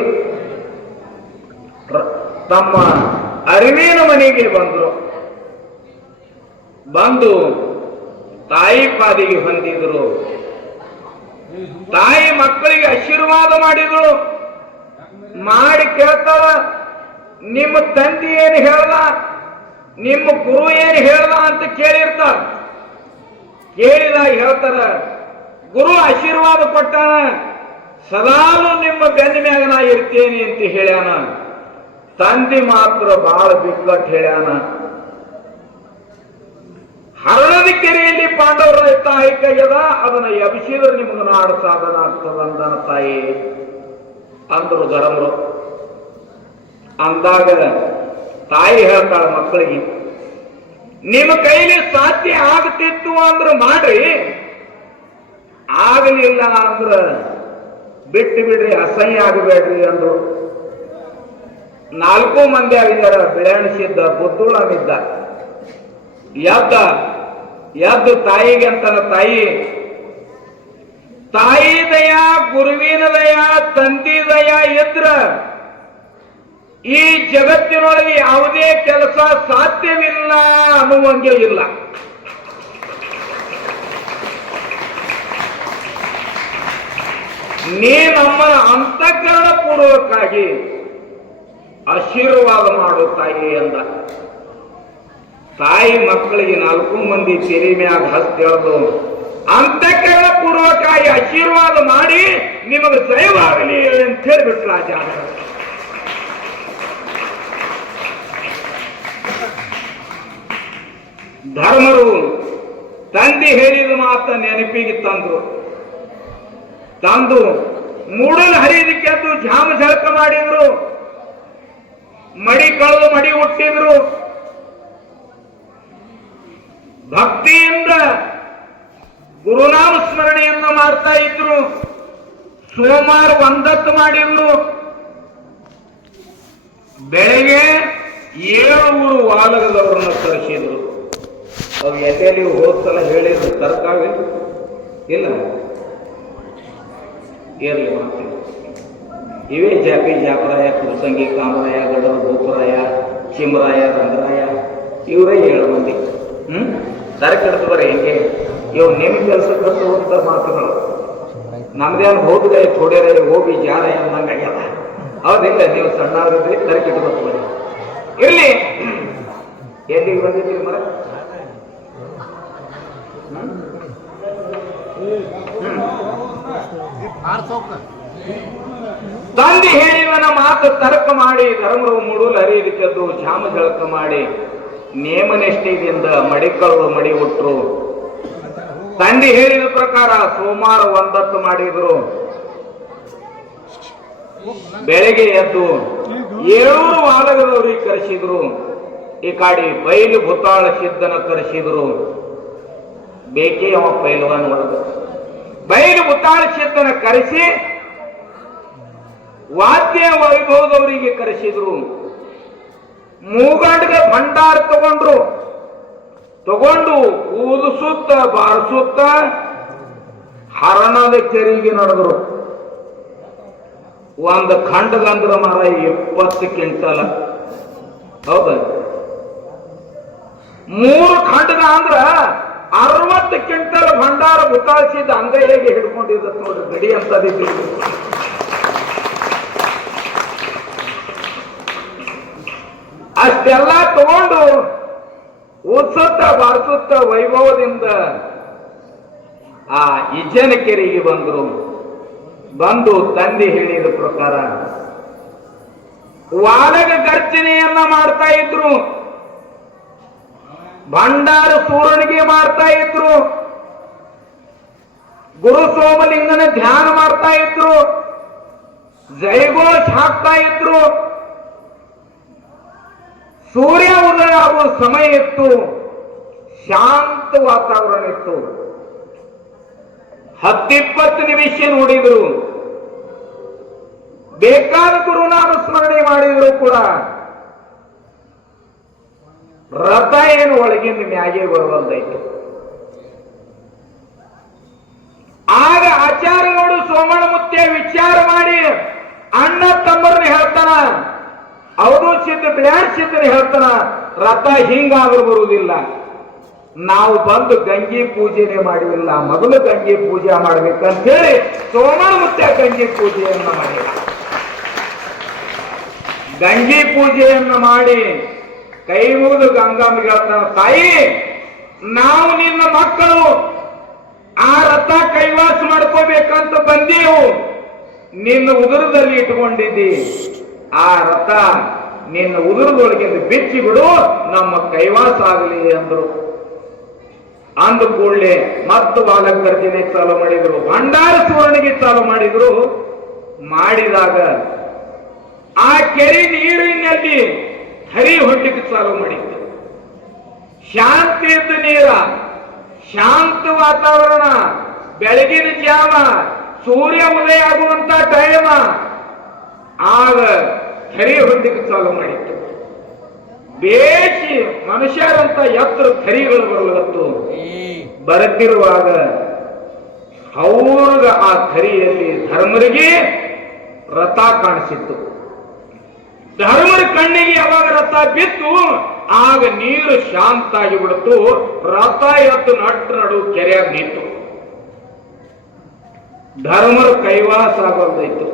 ತಮ್ಮ ಅರಿವಿನ ಮನೆಗೆ ಬಂದರು. ಬಂದು ತಾಯಿ ಪಾದಿಗೆ ಹೊಂದಿದ್ರು. ತಾಯಿ ಮಕ್ಕಳಿಗೆ ಆಶೀರ್ವಾದ ಮಾಡಿದ್ರು. ಮಾಡಿ ಕೇಳ್ತಾರ, ನಿಮ್ಮ ತಂದೆ ಏನು ಹೇಳ್ದ, ನಿಮ್ಮ ಗುರು ಏನು ಹೇಳ್ದ ಅಂತ ಕೇಳಿರ್ತಾರ. ಕೇಳಿದಾಗ ಹೇಳ್ತಾರ, ಗುರು ಆಶೀರ್ವಾದ ಕೊಟ್ಟಾನ, ಸದಾನು ನಿಮ್ಮ ಬೆನ್ನ ಮ್ಯಾಗ ನಾ ಇರ್ತೇನೆ ಅಂತ ಹೇಳ್ಯಾನ. ತಂದೆ ಮಾತ್ರ ಬಹಳ ಬಿಕ್ಕಟ್ಟು ಹೇಳ್ಯಾನ. ಹರಣದ ಕೆರೆಯಲ್ಲಿ ಪಾಂಡವರ ತಾಯಿ ಕೈಯದ, ಅದನ್ನ ಎಬ್ಸಿದ್ರೆ ನಿಮ್ಗೆ ನಾಡು ಸಾಧನ ಆಗ್ತದ ಅಂದನ ತಾಯಿ ಅಂದರು ಧರ್ಮರು. ಅಂದಾಗ ತಾಯಿ ಹೇಳ್ತಾಳ ಮಕ್ಕಳಿಗೆ, ನಿಮ್ಮ ಕೈಲಿ ಸಾಧ್ಯ ಆಗ್ತಿತ್ತು ಅಂದ್ರ ಮಾಡ್ರಿ, ಆಗಲಿಲ್ಲ ಅಂದ್ರ ಬಿಟ್ಟು ಬಿಡ್ರಿ, ಅಸಹ್ಯ ಆಗಬೇಡ್ರಿ ಅಂದ್ರು. 4 ಮಂದಿ ಆಗಿದ್ದಾರೆ. ಬೆಳೆಣಿಸಿದ್ದ ಬುದ್ಧುಳನಿದ್ದ. ಎದ್ದು ತಾಯಿಗೆ ಅಂತನ, ತಾಯಿ ದಯ, ಗುರುವಿನ ದಯ, ತಂದೆ ದಯ ಇದ್ರ ಈ ಜಗತ್ತಿನೊಳಗೆ ಯಾವುದೇ ಕೆಲಸ ಸಾಧ್ಯವಿಲ್ಲ ಅನ್ನುವಂಗೆ ಇಲ್ಲ. ನೀ ನಮ್ಮ ಅಂತಃಕರಣ ಪೂರ್ವಕವಾಗಿ ಆಶೀರ್ವಾದ ಮಾಡು ತಾಯಿ ಅಂದ. ತಾಯಿ ಮಕ್ಕಳಿಗೆ 4 ಮಂದಿ ತೆರೆ ಮ್ಯಾಗ ಹಸ್ತೆಳೆದು ಅಂತಃಕರಣ ಪೂರ್ವಕವಾಗಿ ಆಶೀರ್ವಾದ ಮಾಡಿ ನಿಮಗೆ ಜಯವಾಗಲಿ ಅಂತ ಹೇಳಿಬಿಟ್ಲ. ಜಾಗ ಧರ್ಮರು ತಂದೆ ಹೇಳಿದ ಮಾತ ನೆನಪಿಗೆ ತಂದು ಮೂಡಲ್ ಹರಿದಕ್ಕೆದ್ದು ಜಾಮ ಜಳಕ ಮಾಡಿದ್ರು, ಮಡಿ ಕಳೆದು ಮಡಿ ಹುಟ್ಟಿದ್ರು. ಭಕ್ತಿಯಿಂದ ಗುರುನಾಮ ಸ್ಮರಣೆಯನ್ನು ಮಾಡ್ತಾ ಇದ್ರು. ಸೋಮವಾರ ಒಂದತ್ತು ಮಾಡಿದ್ರು. ಬೆಳಗ್ಗೆ 7 ವಾಲಗದವರನ್ನು ಕರೆಸಿದ್ರು. ಅವು ಎಲ್ಲೆಲ್ಲಿ ಹೋದ್ಸಲ ಹೇಳಿದ್ರು, ತರ್ಕಾವೆ ಇಲ್ಲ ಇರಲಿ ಮಾಡ್ತೀವಿ. ಇವೇ ಜಾಪರಾಯ, ಕುಸಂಗಿ, ಕಾಮರಾಯ, ಗಡವ, ಗೋಪುರಾಯ, ಚಿಮರಾಯ, ರಂಗರಾಯ, ಇವರೇ 7 ಮಂದಿ. ತರಕಿಡ್ದು ಬರೀ ಹಿಂಗೆ ಇವು ನಿಮ್ಮ ಕೆಲಸಕ್ಕೆ ಹೋಗ್ತ ಮಾತುಗಳು. ನಮ್ದೇನು ಹೋದ್ರೆ ಥೋಡ್ಯಾರ ಹೋಗಿ ಜಾರ ಅಂದಂಗೆ ಆಗ್ಯದ. ಹೌದಿಲ್ಲ, ನೀವು ಸಣ್ಣವ್ರಿದ್ರೆ ತರಕಿಟ್ಬೇಕು ಬರೀ. ಇರ್ಲಿ, ಎಲ್ಲಿಗೆ ಬಂದಿದ್ದೀವಿ ಮರ? ತಂದೆ ಹೇಳಿವನ ಮಾತು ತರ್ಕ ಮಾಡಿ ಧರ್ಮರು ಮೂಡಲು ಹರಿಯಲಿಕ್ಕದ್ದು ಜಾಮ ಜಳಕ ಮಾಡಿ ನೇಮನಿಷ್ಠೆಯಿಂದ ಮಡಿಕಳು ಮಡಿ ಉಟ್ರು. ತಂದೆ ಹೇಳಿದ ಪ್ರಕಾರ ಸೋಮವಾರ ಒಂದತ್ತು ಮಾಡಿದ್ರು. ಬೆಳಗ್ಗೆ ಎದ್ದು 7 ವಾಲಗದವ್ರಿಗೆ ಕರೆಸಿದ್ರು. ಈ ಕಾಡಿ ಬೈಲು ಭೂತಾಳ ಸಿದ್ಧನ ಕರೆಸಿದ್ರು. ಬೇಕೇ ಅವ ಪೈಲ್ವಾನ್ ಒಳಗ ಬೈಲು ಭೂತಾಳ ಸಿದ್ಧನ ಕರೆಸಿ ವಾದ್ಯ ವೈಭವದವರಿಗೆ ಕರೆಸಿದ್ರು. ಮೂಗಂಡಿಗೆ ಭಂಡಾರ ತಗೊಂಡು ಊದಿಸುತ್ತ ಬಾರಿಸುತ್ತ ಹರಣದ ಕೆರೆಗೆ ನಡೆದ್ರು. ಒಂದು ಖಂಡಗಂದ್ರ ಮರ 20 ಕ್ವಿಂಟಲ್. ಹೌದ? 3 ಖಂಡಗ ಅಂದ್ರ 60 ಕ್ವಿಂಟಲ್ ಭಂಡಾರ ಬುತ್ತಾಳಿಸಿದ ಅಂಗೈಗೆ ಹಿಡ್ಕೊಂಡಿದ್ದ ನೋಡ್ರಿ, ಗಡಿ ಅಂತದಿದ್ದು. ಅಷ್ಟೆಲ್ಲ ತಗೊಂಡು ಉತ್ಸುತ್ತ ಬಾರಿಸುತ್ತ ವೈಭವದಿಂದ ಆ ಇಜ್ಜನ ಕೆರೆಗೆ ಬಂದು ತಂದೆ ಹೇಳಿದ ಪ್ರಕಾರ ವಾಲಗ ಗರ್ಜನೆಯನ್ನ ಮಾಡ್ತಾ ಇದ್ರು. ಭಂಡಾರ ಸೂರನಿಗೆ ಮಾಡ್ತಾ ಇದ್ರು. ಗುರು ಸೋಮಲಿಂಗನ ಧ್ಯಾನ ಮಾಡ್ತಾ ಇದ್ರು, ಜೈಘೋಷ್ ಹಾಕ್ತಾ ಇದ್ರು. ಸೂರ್ಯ ಉದಯ ಆಗುವ ಸಮಯ ಇತ್ತು, ಶಾಂತ ವಾತಾವರಣ ಇತ್ತು. 10-20 ನಿಮಿಷ ನೋಡಿದ್ರು, ಬೇಕಾದ ಗುರುನಾಮ ಸ್ಮರಣೆ ಮಾಡಿದ್ರು ಕೂಡ ರಥ ಏನು ಒಳಗಿಂದ ಮ್ಯಾಗೆ ಬರುವಂತಾಯ್ತು. ಆಗ ಆಚಾರ್ಯಗಳು ಸೋಮಣ್ಣ ಮುತ್ತೆ ವಿಚಾರ ಮಾಡಿ ಅಣ್ಣ ತಮ್ಮರನ್ನ ಹೇಳ್ತಾನ, ಅವರು ಸಿದ್ಧ ಬಿಳ್ಯಾಡ್ ಸಿದ್ಧನ ಹೇಳ್ತಾನ, ರಥ ಹಿಂಗಾದ್ರೂ ಬರುವುದಿಲ್ಲ, ನಾವು ಬಂದು ಗಂಗೆ ಪೂಜೆನೆ ಮಾಡಿಲ್ಲ, ಮೊದಲು ಗಂಗೆ ಪೂಜೆ ಮಾಡ್ಬೇಕಂತ ಹೇಳಿ ಸೋಮಣ್ಣ ಮುತ್ತೆ ಗಂಗೆ ಪೂಜೆಯನ್ನ ಮಾಡಿ ಗಂಗೆ ಪೂಜೆಯನ್ನು ಮಾಡಿ ಕೈ ಮುಗಿದು ಗಂಗಾಮಿಗೆ ಹೇಳ್ತಾನ, ತಾಯಿ ನಾವು ನಿನ್ನ ಮಕ್ಕಳು ಆ ರಥ ಕೈವಾಸ ಮಾಡ್ಕೋಬೇಕಂತ ಬಂದೆವು, ನಿನ್ನ ಉದರದಲ್ಲಿ ಇಟ್ಕೊಂಡಿದ್ದಿ, ಆ ರಥ ನಿನ್ನ ಉದರದೊಳಗಿಂದ ಬಿಚ್ಚಿ ಬಿಡು, ನಮ್ಮ ಕೈವಾಸ ಆಗಲಿ ಅಂದ್ರು. ಅಂದ ಕೂಡಲೇ ಮತ್ತು ಬಾಲಕರ್ಜನೆ ಚಾಲು ಮಾಡಿದ್ರು, ಭಂಡಾರ ಸುವರ್ಣಿಗೆ ಚಾಲು ಮಾಡಿದ್ರು. ಮಾಡಿದಾಗ ಆ ಕೆರೆ ನೀರಿನಲ್ಲಿ ಹರಿ ಹೊಡ್ಲಿಕ್ಕೆ ಚಾಲು ಮಾಡಿದ್ರು. ಶಾಂತಿ ಇದ್ದ ನೀರ, ಶಾಂತ ವಾತಾವರಣ, ಬೆಳಗಿನ ಜಾವ, ಸೂರ್ಯ ಉದಯ ಆಗುವಂತ ಟೈಮ, ಆಗ ಹರಿ ಹೊಡ್ಲಿಕ್ಕೆ ಚಾಲು ಮಾಡಿತ್ತು. ಬೇಸಿ ಮನುಷ್ಯರಂತ ಎತ್ತರ ಥರಿಗಳು ಬರಲತ್ತು. ಬರುತ್ತಿರುವಾಗ ಅವ್ರಗ ಆ ಥರಿಯಲ್ಲಿ ಧರ್ಮರಿಗೆ ರಥ ಕಾಣಿಸಿತ್ತು. ಧರ್ಮರ ಕಣ್ಣಿಗೆ ಯಾವಾಗ ರಥ ಬಿತ್ತು, ಆಗ ನೀರು ಶಾಂತ ಆಗಿಬಿಡ್ತು. ರಥ ಎತ್ತು ನಟ್ಟು ನಡು ಕೆರೆಯಾಗ ನಿಂತು. ಧರ್ಮರ ಕೈವಾಸ ಆಗೋದಾಯ್ತು.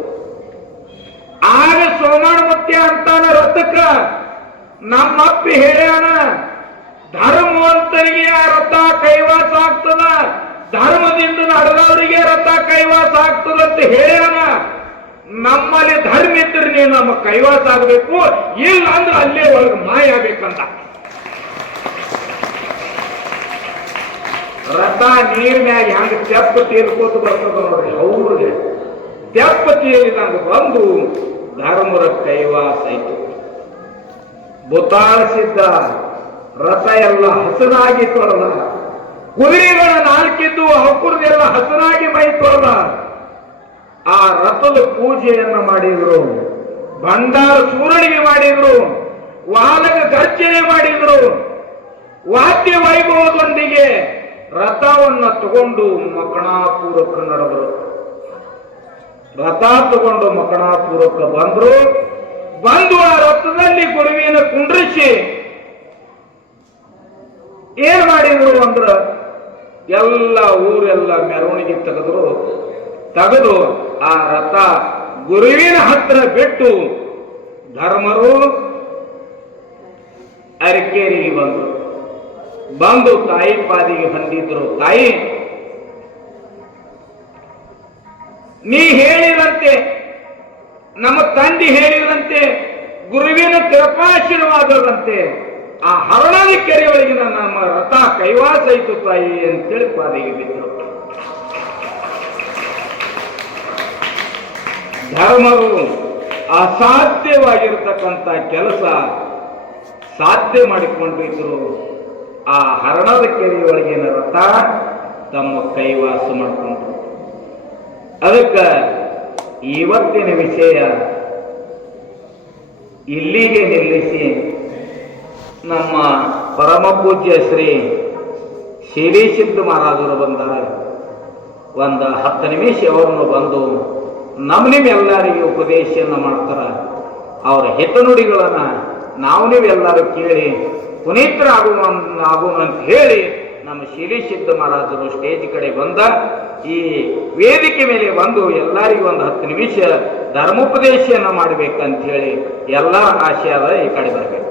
ಆಗ ಸೋಮಣ್ಣ ಮುತ್ಯ ಅಂತಾನ ರಥಕ್ಕ, ನಮ್ಮಪ್ಪಿ ಹೇಳ್ಯಾನ, ಧರ್ಮವಂತರಿಗೆ ಆ ರಥ ಕೈವಾಸ ಆಗ್ತದ, ಧರ್ಮದಿಂದ ನಡೆದವರಿಗೆ ರಥ ಕೈವಾಸ ಆಗ್ತದಂತ ಹೇಳ್ಯಾನ. ನಮ್ಮಲ್ಲಿ ಧರ್ಮ ಇದ್ರೆ ನೀವು ನಮ್ಮ ಕೈವಾಸ ಆಗಬೇಕು, ಇಲ್ಲ ಅಂದ್ರೆ ಅಲ್ಲೇ ಒಳಗೆ ಮಾಯ ಆಗ್ಬೇಕಂತ. ರಥ ನೀರಿನ್ಯಾಗ ಹೆಂಗ ತೆಪ್ಪ ತೀರ್ಕೋತ ಬರ್ತದ ನೋಡ್ರಿ, ಅವ್ರಿಗೆ ತೆಪ್ಪ ತೀರಿದಂಗ ಬಂದು ಧರ್ಮರ ಕೈವಾಸ ಆಯ್ತು. ಬುತಾಳಿಸಿದ್ದ ರಥ ಎಲ್ಲ ಹಸನಾಗಿ ತೊಳೆದ, ಕುದುರೆಗಳ ನಾಲ್ಕಿದ್ದು ಹಕ್ಕುರದೆಲ್ಲ ಹಸನಾಗಿ ಮೈ ತೊಳೆದ. ಆ ರಥದ ಪೂಜೆಯನ್ನು ಮಾಡಿದ್ರು, ಭಂಡಾರ ಸೂರಣಿಗೆ ಮಾಡಿದ್ರು, ವಾಲಕ ಗರ್ಜನೆ ಮಾಡಿದ್ರು. ವಾದ್ಯ ವೈಭವದೊಂದಿಗೆ ರಥವನ್ನು ತಗೊಂಡು ಮಕಣಾಪುರಕ್ಕೆ ನಡೆದರು. ರಥ ತಗೊಂಡು ಮಕಣಾಪುರಕ್ಕೆ ಬಂದ್ರು. ಬಂದು ಆ ರಥದಲ್ಲಿ ಗುರುವಿನ ಕುಂಡ್ರಿಸಿ ಏನ್ ಮಾಡಿದ್ರು ಅಂದ್ರ, ಎಲ್ಲ ಊರೆಲ್ಲ ಮೆರವಣಿಗೆ ತೆಗೆದು ಆ ರಥ ಗುರುವಿನ ಹತ್ರ ಬಿಟ್ಟು ಧರ್ಮರು ಅರಕೇರಿಗೆ ಬಂದು ತಾಯಿ ಪಾದಿಗೆ ಬಂದಿದ್ರು. ತಾಯಿ, ನೀ ಹೇಳಿದಂತೆ, ನಮ್ಮ ತಂದೆ ಹೇಳಿದಂತೆ, ಗುರುವಿನ ಕೃಪಾಶೀರ್ವಾದದಂತೆ ಆ ಹರಣದ ಕೆರೆ ಒಳಗಿನ ನಮ್ಮ ರಥ ಕೈವಾಸ ಆಯಿತು ತಾಯಿ ಅಂತೇಳಿ ಪಾದಿಗೆ ಬಿದ್ದರು. ಧರ್ಮರು ಅಸಾಧ್ಯವಾಗಿರ್ತಕ್ಕಂಥ ಕೆಲಸ ಸಾಧ್ಯ ಮಾಡಿಕೊಂಡಿದ್ರು. ಆ ಹರಣದ ಕೆರೆಯೊಳಗಿನ ರಥ ತಮ್ಮ ಕೈವಾಸ ಮಾಡಿಕೊಂಡ್ರು. ಅದಕ್ಕೆ ಇವತ್ತಿನ ವಿಷಯ ಇಲ್ಲಿಗೆ ನಿಲ್ಲಿಸಿ, ನಮ್ಮ ಪರಮ ಪೂಜ್ಯ ಶ್ರೀ ಶಿರೀಸಿದ್ಧ ಮಹಾರಾಜರು ಬಂದಾರೆ. ಒಂದು 10 ನಿಮಿಷ ಅವರನ್ನು ಬಂದು ನಿಮ್ಮೆಲ್ಲರಿಗೆ ಉಪದೇಶವನ್ನು ಮಾಡ್ತಾರ. ಅವರ ಹಿತನುಡಿಗಳನ್ನ ನಾವು ನೀವೆಲ್ಲರೂ ಕೇಳಿ ಪುನೀತರಾಗುವಂತ ಹೇಳಿ ನಮ್ಮ ಶಿರೀಸಿದ್ಧ ಮಹಾರಾಜರು ಸ್ಟೇಜ್ ಕಡೆ ಬಂದ ಈ ವೇದಿಕೆ ಮೇಲೆ ಬಂದು ಎಲ್ಲರಿಗೂ ಒಂದು 10 ನಿಮಿಷ ಧರ್ಮೋಪದೇಶವನ್ನು ಮಾಡಬೇಕಂತ ಹೇಳಿ ಎಲ್ಲ ಆಶಯದ ಈ ಕಡೆ ಬರಬೇಕು.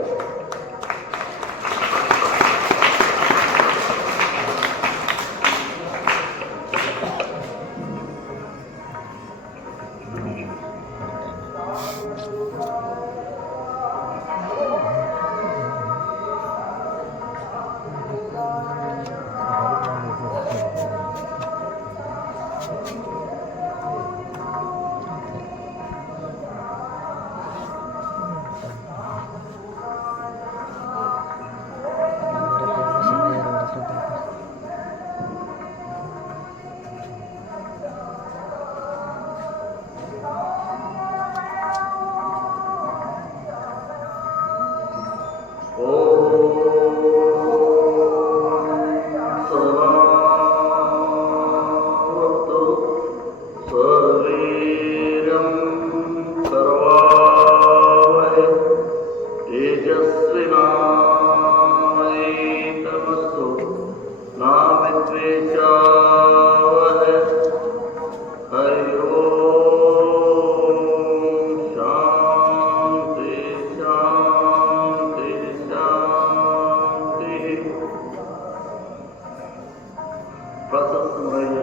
ದತ್ತಮರಯ್ಯ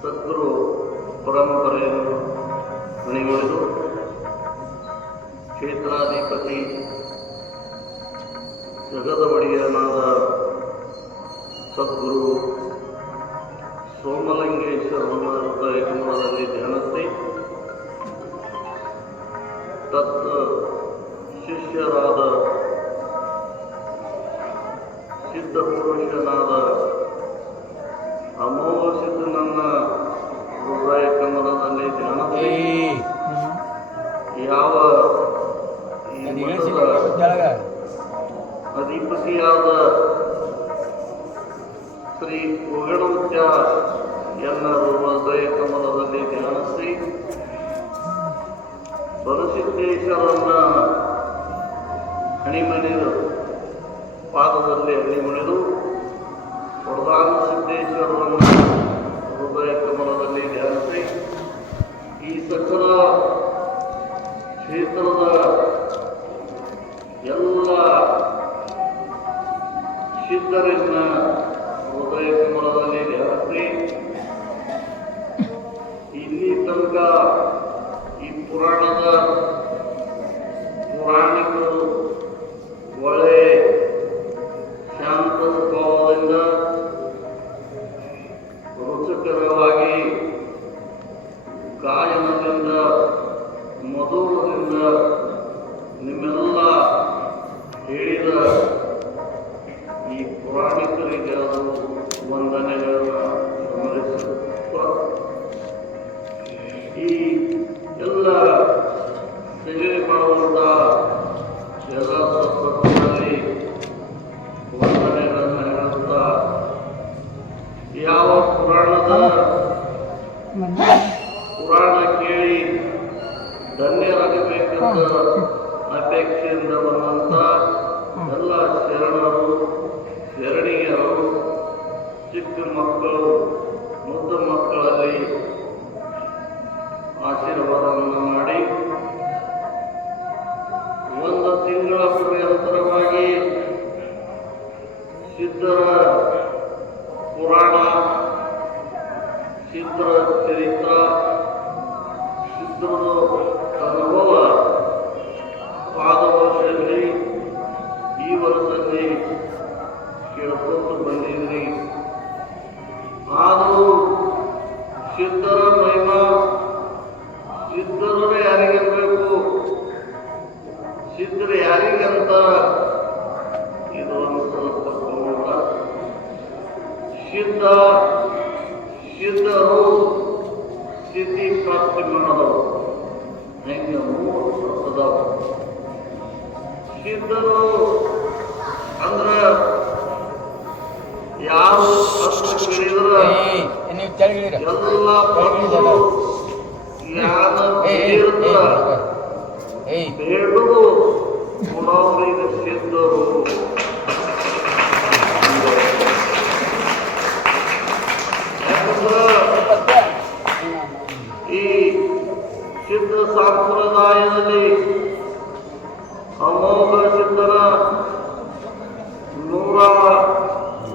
ಸದ್ಗುರು ಪರಂಪರೆಯನ್ನು ಮಣಿಗೊಳಿದು ಕ್ಷೇತ್ರಾಧಿಪತಿ ಜಗದ ಒಡೆಯನಾದ ಸದ್ಗುರು ಸೋಮಲಿಂಗೇಶ್ವರನ ಹೃದಯಕಮಲದಲ್ಲಿ ಧ್ಯಾನಿಸಿ ತತ್ ಶಿಷ್ಯರಾದ ಸಿದ್ಧ ಪುರುಷನಾದ ಅಮೋಘ ಸಿದ್ಧನನ್ನ ಹೃದಯ ಕಮಲದಲ್ಲಿ ಧ್ಯಾನಿಸಿ ಯಾವ ಈ ಮಠದ ಅಧಿಪತಿಯಾದ ಶ್ರೀ ಒಗಣುತ್ಯ ಎನ್ನರು ಹೃದಯ ಕಮಲದಲ್ಲಿ ಧ್ಯಾನಿಸಿ ಬನಸಿದ್ದೇಶ್ವರನ್ನ ಹಣಿಮಣಿದು ಪಾದದಲ್ಲಿ ಹಣಿಮಣಿದು ಪ್ರಧಾನ ಸಿದ್ದೇಶ್ವರರನ್ನ ಹೃದಯ ಕಮಲದಲ್ಲಿ ಧ್ಯಾನಿಸಿ ಈ ಸಕಲ ಕ್ಷೇತ್ರದ ಎಲ್ಲ ಸಿದ್ಧರನ್ನ ಹೃದಯ ಕಮಲದಲ್ಲಿ ಧ್ಯಾನಿಸಿ ಇಲ್ಲಿ ತನಕ ಈ ಪುರಾಣಿಕರು ಒಳ್ಳೆ ಶಾಂತ ಸ್ವಭಾವದಿಂದ ರುಚಿಕರವಾಗಿ ಗಾಯನದಿಂದ ಮಧುರದಿಂದ ನಿಮ್ಮೆಲ್ಲ ಹೇಳಿದ ಈ ಪುರಾಣಿಕರಿಗೆ ಅದು ವಂದನೆಗಳನ್ನು ಸ್ಮರಿಸುತ್ತ ಈ ಎಲ್ಲ ಸೇವೆ ಮಾಡುವಂಥ ಎಲ್ಲ ಸಂದರ್ಭದಲ್ಲಿ ವಂದನೆಗಳನ್ನು ಹೇಳುತ್ತಾ ಯಾವ ಪುರಾಣ ಕೇಳಿ ಧನ್ಯರಾಗಬೇಕಂತ ಅಪೇಕ್ಷೆಯಿಂದ ಬಂದಂಥ ಎಲ್ಲ ಶರಣರು ಶರಣಿಯರು ಚಿಕ್ಕ ಮಕ್ಕಳು ಮುದ್ದು ಮಕ್ಕಳಲ್ಲಿ ಆಶೀರ್ವಾದವನ್ನು ಮಾಡಿ ಒಂದು ತಿಂಗಳ ಪರ್ಯಂತರವಾಗಿ ಸಿದ್ಧರ ಪುರಾಣ ಸಿದ್ಧರ ಚರಿತ್ರ ಸಿದ್ಧರ ಅನುಭವ ಪಾದವರ್ಷದಲ್ಲಿ ಈ ವರ್ಷದಲ್ಲಿ ಕೇಳ್ಕೊಂಡು ಬಂದಿದ್ರಿ. ಆದರೂ ಸಿದ್ಧರ ಮಹಿಮಾ ಸಿದ್ಧರು ಯಾರಿಗಿರಬೇಕು, ಸಿದ್ಧರು ಯಾರಿಗಂತ ಇದು ಒಂದು ಸ್ವಲ್ಪ ಗಮನ. ಸಿದ್ಧರು ಸಿದ್ಧಿ ಪ್ರಾಪ್ತಿ ಮಾಡೋದು ಹೆಂಗೆ ಮೂರು ಅದಾವ. ಸಿದ್ಧರು ಅಂದ್ರೆ ಯಾರು ಅಷ್ಟು ಕೇಳಿದ್ರ ಎಲ್ಲ ಭಕ್ತರು ಬೇಡುದು ಕೊಡೋರಿಗೆ ಸಿದ್ಧರು. ಈ ಸಿದ್ಧ ಸಂಪ್ರದಾಯದಲ್ಲಿ ಅಮೋಘ ಸಿದ್ಧರ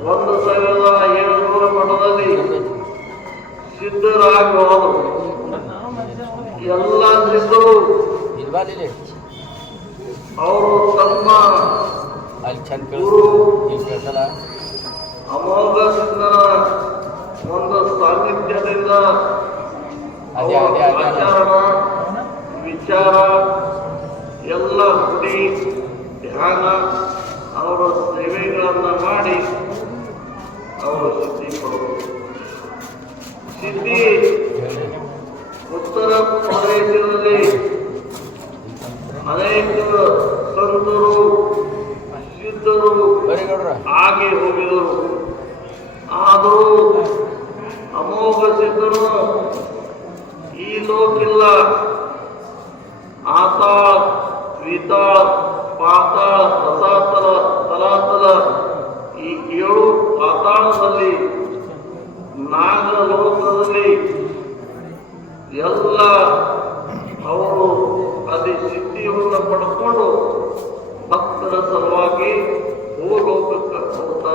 1,700 ಮಠದಲ್ಲಿ ಸಿದ್ಧರಾಗಿ ಹೋದರು. ಎಲ್ಲ ಸಿದ್ಧರು ಅವರು ತಮ್ಮ ಗುರು ಅಮೋಘ ಸಿದ್ಧನ ಒಂದು ಸಾನ್ನಿಧ್ಯದಿಂದ ಆಚರಣ ವಿಚಾರ ಎಲ್ಲ ಗುಡಿ ಧ್ಯಾನ ಅವರ ಸೇವೆಗಳನ್ನು ಮಾಡಿ ಅವರು ಸಿದ್ಧಿ ಕೊಡೋದು. ಸಿದ್ಧಿ ಉತ್ತರ ಪ್ರದೇಶದಲ್ಲಿ ಅನೇಕ ಸಂತರು ಸಿದ್ಧರು ಆಗಿ ಹೋಗಿದರು. ಆದರೂ ಅಮೋಘ ಸಿದ್ಧರು ಈ ಲೋಕಿಲ್ಲ ಆತಾಳ ವಿತಾಳ ಪಾತಾಳ ರಸಾತಲ ತಲಾತಲ ಈ 7 ಪಾತಾಳದಲ್ಲಿ ನಾಗಲೋಕದಲ್ಲಿ ಎಲ್ಲ ಅವರು ಅದೇ ಸಿದ್ಧಿಯನ್ನು ಪಡ್ಕೊಂಡು ಭಕ್ತರ ಸಲುವಾಗಿ ಭೂಲೋಕಕ್ಕೆ ಹೋಗ್ತಾ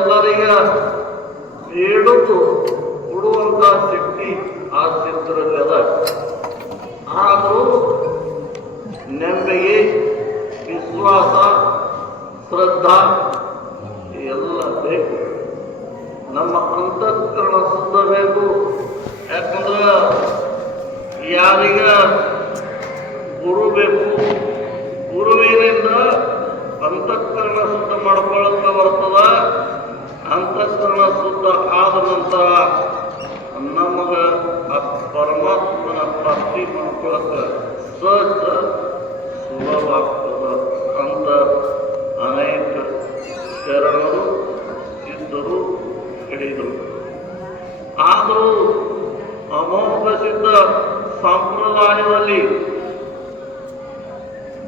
ಎಲ್ಲರಿಗ ಬೇಡುದು ಕೊಡುವಂತ ಶಕ್ತಿ ಆ ಸಿದ್ಧರಲ್ಲಿ ಅದ. ಆದರೂ ನೆಮ್ಮದಿ, ವಿಶ್ವಾಸ, ಶ್ರದ್ಧಾ ಎಲ್ಲ ಬೇಕು. ನಮ್ಮ ಅಂತಃಕರಣ ಶುದ್ಧ ಬೇಕು. ಯಾಕಂದ್ರೆ ಯಾರಿಗ ಗುರು ಬೇಕು, ಗುರುವಿನಿಂದ ಅಂತಃಕರಣ ಶುದ್ಧ ಮಾಡ್ಕೊಳ್ಳುತ್ತ ಬರ್ತದ. ಅಂತಃಕರಣ ಶುದ್ಧ ಆದ ನಂತರ ನಮಗ ಆ ಪರಮಾತ್ಮನ ಪ್ರಾಪ್ತಿ ಮಾಡ್ಕೊಳ್ಳಕ್ಕ ಸಹಜ ಸುಲಭ ಆಗ್ತದ ಅಂತ ಅನೇಕ ಶರಣರು ಸಿದ್ಧರು ಹೇಳಿದರು. ಆದರೂ ಅಮೋಘ ಸಿದ್ಧ ಸಂಪ್ರದಾಯದಲ್ಲಿ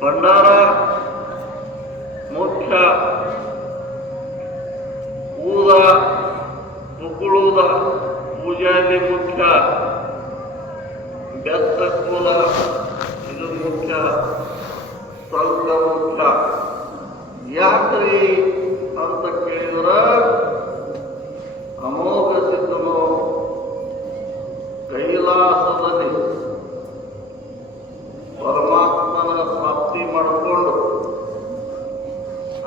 ಭಂಡಾರ ಮುಖ್ಯ, ಊದ ಮುಗುಳುವುದ ಪೂಜಾರಿ ಮುಖ್ಯ, ಬೆತ್ತ ಕೂಲ ಇದು ಮುಖ್ಯ, ಸ್ವಲ್ಪ ಮುಖ್ಯ. ಯಾಕ್ರಿ ಅಂತ ಕೇಳಿದ್ರ ಅಮೋಘ ಸಿದ್ಧನು ಕೈಲಾಸದಲ್ಲಿ ಪರಮಾತ್ಮನ ಪ್ರಾಪ್ತಿ ಮಾಡಿಕೊಂಡು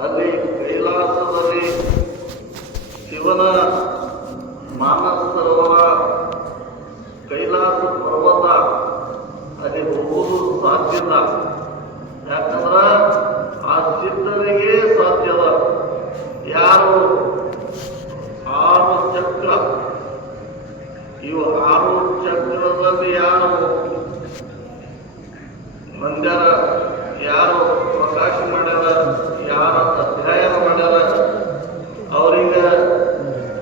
ಅಲ್ಲಿ ಕೈಲಾಸದಲ್ಲಿ ಶಿವನ ಮಾನಸ ಸರೋವರ, ಕೈಲಾಸ ಪರ್ವತ ಅಲ್ಲಿ ಹೋಗುವುದು ಸಾಧ್ಯದ. ಯಾಕಂದ್ರ ಆ ಸಿದ್ಧನಿಗೆ ಸಾಧ್ಯದ. ಯಾರು 6 ಚಕ್ರ, ಇವು 6 ಚಕ್ರದಲ್ಲಿ ಯಾರು ಮಂದ್ಯಾರ, ಯಾರು ಪ್ರಕಾಶ ಮಾಡ್ಯಾರ, ಯಾರು ಅಧ್ಯಯನ ಮಾಡ್ಯಾರ, ಅವ್ರಿಗೆ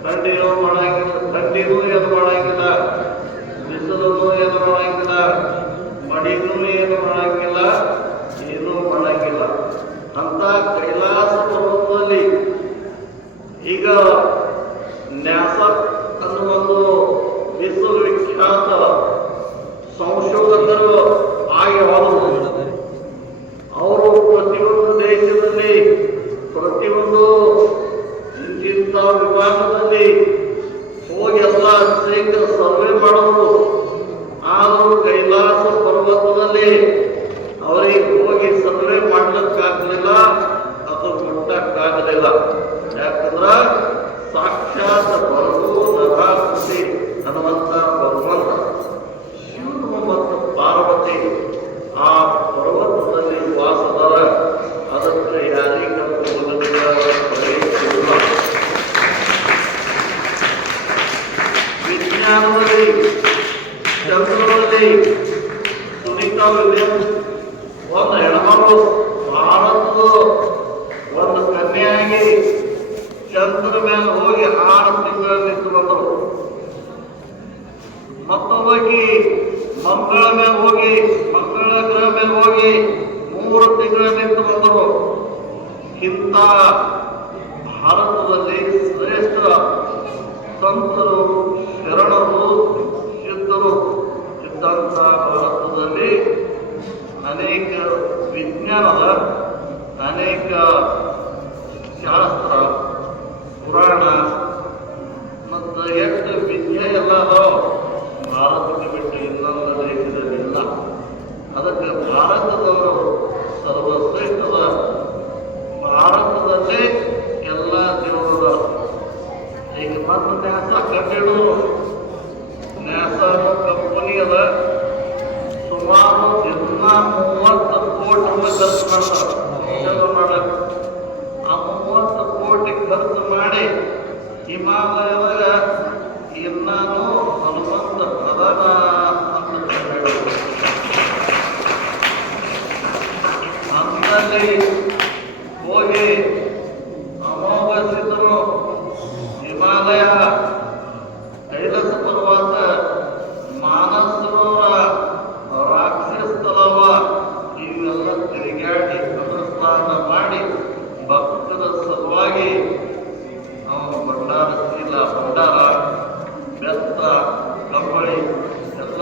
ಥಂಡಿನೂ ಮಾಡಂಗಿಲ್ಲ, ಥಂಡಿನೂ ಏನು ಮಾಡಂಗಿಲ್ಲ, ಬಿಸಿಲೂ ಏನು ಮಾಡಂಗಿಲ್ಲ, ಮಡಿನೂ ಏನು ಮಾಡಂಗಿಲ್ಲ, ಏನೂ ಮಾಡಂಗಿಲ್ಲ ಅಂತ ಕೈಲಾಸ ಪರ್ವತದಲ್ಲಿ ಈಗ ನ್ಯಾಸ ಅನ್ನೋ ಒಂದು ವಿಶ್ವವಿಖ್ಯಾತ ಸಂಶೋಧಕರು ಆಗಿ ಹೋದರು. ಅವರು ಪ್ರತಿಯೊಂದು ದೇಶದಲ್ಲಿ ಪ್ರತಿಯೊಂದು ಇಂಥ ವಿಭಾಗದಲ್ಲಿ ಹೋಗಿ ಎಲ್ಲ ಶೇಖರ ಸರ್ವೆ ಮಾಡೋರು. ಆದರೂ ಕೈಲಾಸ ಪರ್ವತದಲ್ಲಿ ಅವರಿಗೆ ಹೋಗಿ ಸರ್ವೆ ಮಾಡ್ಲಿಕ್ಕಾಗಲಿಲ್ಲ, ಅದು ಮುಟ್ಟಕ್ಕಾಗಲಿಲ್ಲ. ಯಾಕಂದ್ರ ಸಾಕ್ಷಾತ್ ಬರದು ನರಾಕೃತಿ ಅನ್ನುವಂತ ಭಗವಂತ ಶಿವನು ಮತ್ತು ಪಾರ್ವತಿ ಆ ಪರ್ವತದಲ್ಲಿ ವಾಸದರ. ಅದಕ್ಕೆ ಯಾರಿಗೂ ವಿಜ್ಞಾನದಲ್ಲಿ ಚಂದ್ರದಲ್ಲಿ ಸುನೀತಾ ವಿಲಿಯಮ್ಸ್ ಒಂದು ಹೆಣ್ಮಗಳು ಭಾರತದ ಒಂದು ಕನ್ಯೆಯಾಗಿ ಚಂದ್ರ ಮೇಲೆ ಹೋಗಿ 6 ತಿಂಗಳ ನಿಂತು ಬಂದರು. ಮತ್ತೊಬ್ಬಾಕಿ ಮಂಗಳ ಮೇಲೆ ಹೋಗಿ, ಮಂಗಳ ಗ್ರಹ ಮೇಲೆ ಹೋಗಿ 3 ತಿಂಗಳ ನಿಂತು ಬಂದರು. ಇಂಥ ಭಾರತದಲ್ಲಿ ಶ್ರೇಷ್ಠ ಸಂತರು, ಶರಣರು, ಸಿದ್ಧರು ಇದ್ದಂಥ ಭಾರತದಲ್ಲಿ ಅನೇಕ ವಿಜ್ಞಾನದ, ಅನೇಕ ಶಾಸ್ತ್ರ, ಪುರಾಣ ಮತ್ತು ಎಷ್ಟು ವಿದ್ಯೆ ಎಲ್ಲ ಭಾರತಕ್ಕೆ ಬಿಟ್ಟು ಇನ್ನೊಂದು ದೇಶದಲ್ಲಿ ಇಲ್ಲ. ಅದಕ್ಕೆ ಭಾರತದವರು ಸರ್ವಶ್ರೇಷ್ಠದ. ಭಾರತದಲ್ಲೇ ಎಲ್ಲ ದೇವರದ. ಈಗ ಮತ್ತು ನ್ಯಾಸ ಕಟ್ಟಿಡು, ನ್ಯಾಸ ಕಂಪನಿ ಅದ. ಸುಮಾರು ದಿನ 30 ಕೋಟಿ ರೂಪಾಯಿ ಖರ್ಚು ಮಾಡ್ತಾರೆ ಸಂಶೋಧನೆ ಮಾಡಕ್ಕೆ. ಆ 30 ಕೋಟಿ ಖರ್ಚು ಮಾಡಿ ಹಿಮಾಲಯದಾಗ ಇನ್ನೂ ಹನುಮಂತ ಪ್ರಧಾನ ಅಂತ ಹೇಳೋದು. ಅಂದಲ್ಲಿ ಹೋಗಿ ಅಮೋಘ ಸಿದ್ಧರು ಹಿಮಾಲಯ, ಕೈಲಾಸ ಪರ್ವತ, ಮಾನಸ ಸರೋವರ, ರಾಕ್ಷಸ ತಲವ ಇವೆಲ್ಲ ತಿರುಗಾಡಿ ಅನುಷ್ಠಾನ ಮಾಡಿ ಭಕ್ತರ ಸಲುವಾಗಿ ಅವನು ಭಂಡಾರ ಚೀಲ, ಭಂಡಾರ, ಬೆತ್ತ, ಕಂಬಳಿ ಎಲ್ಲ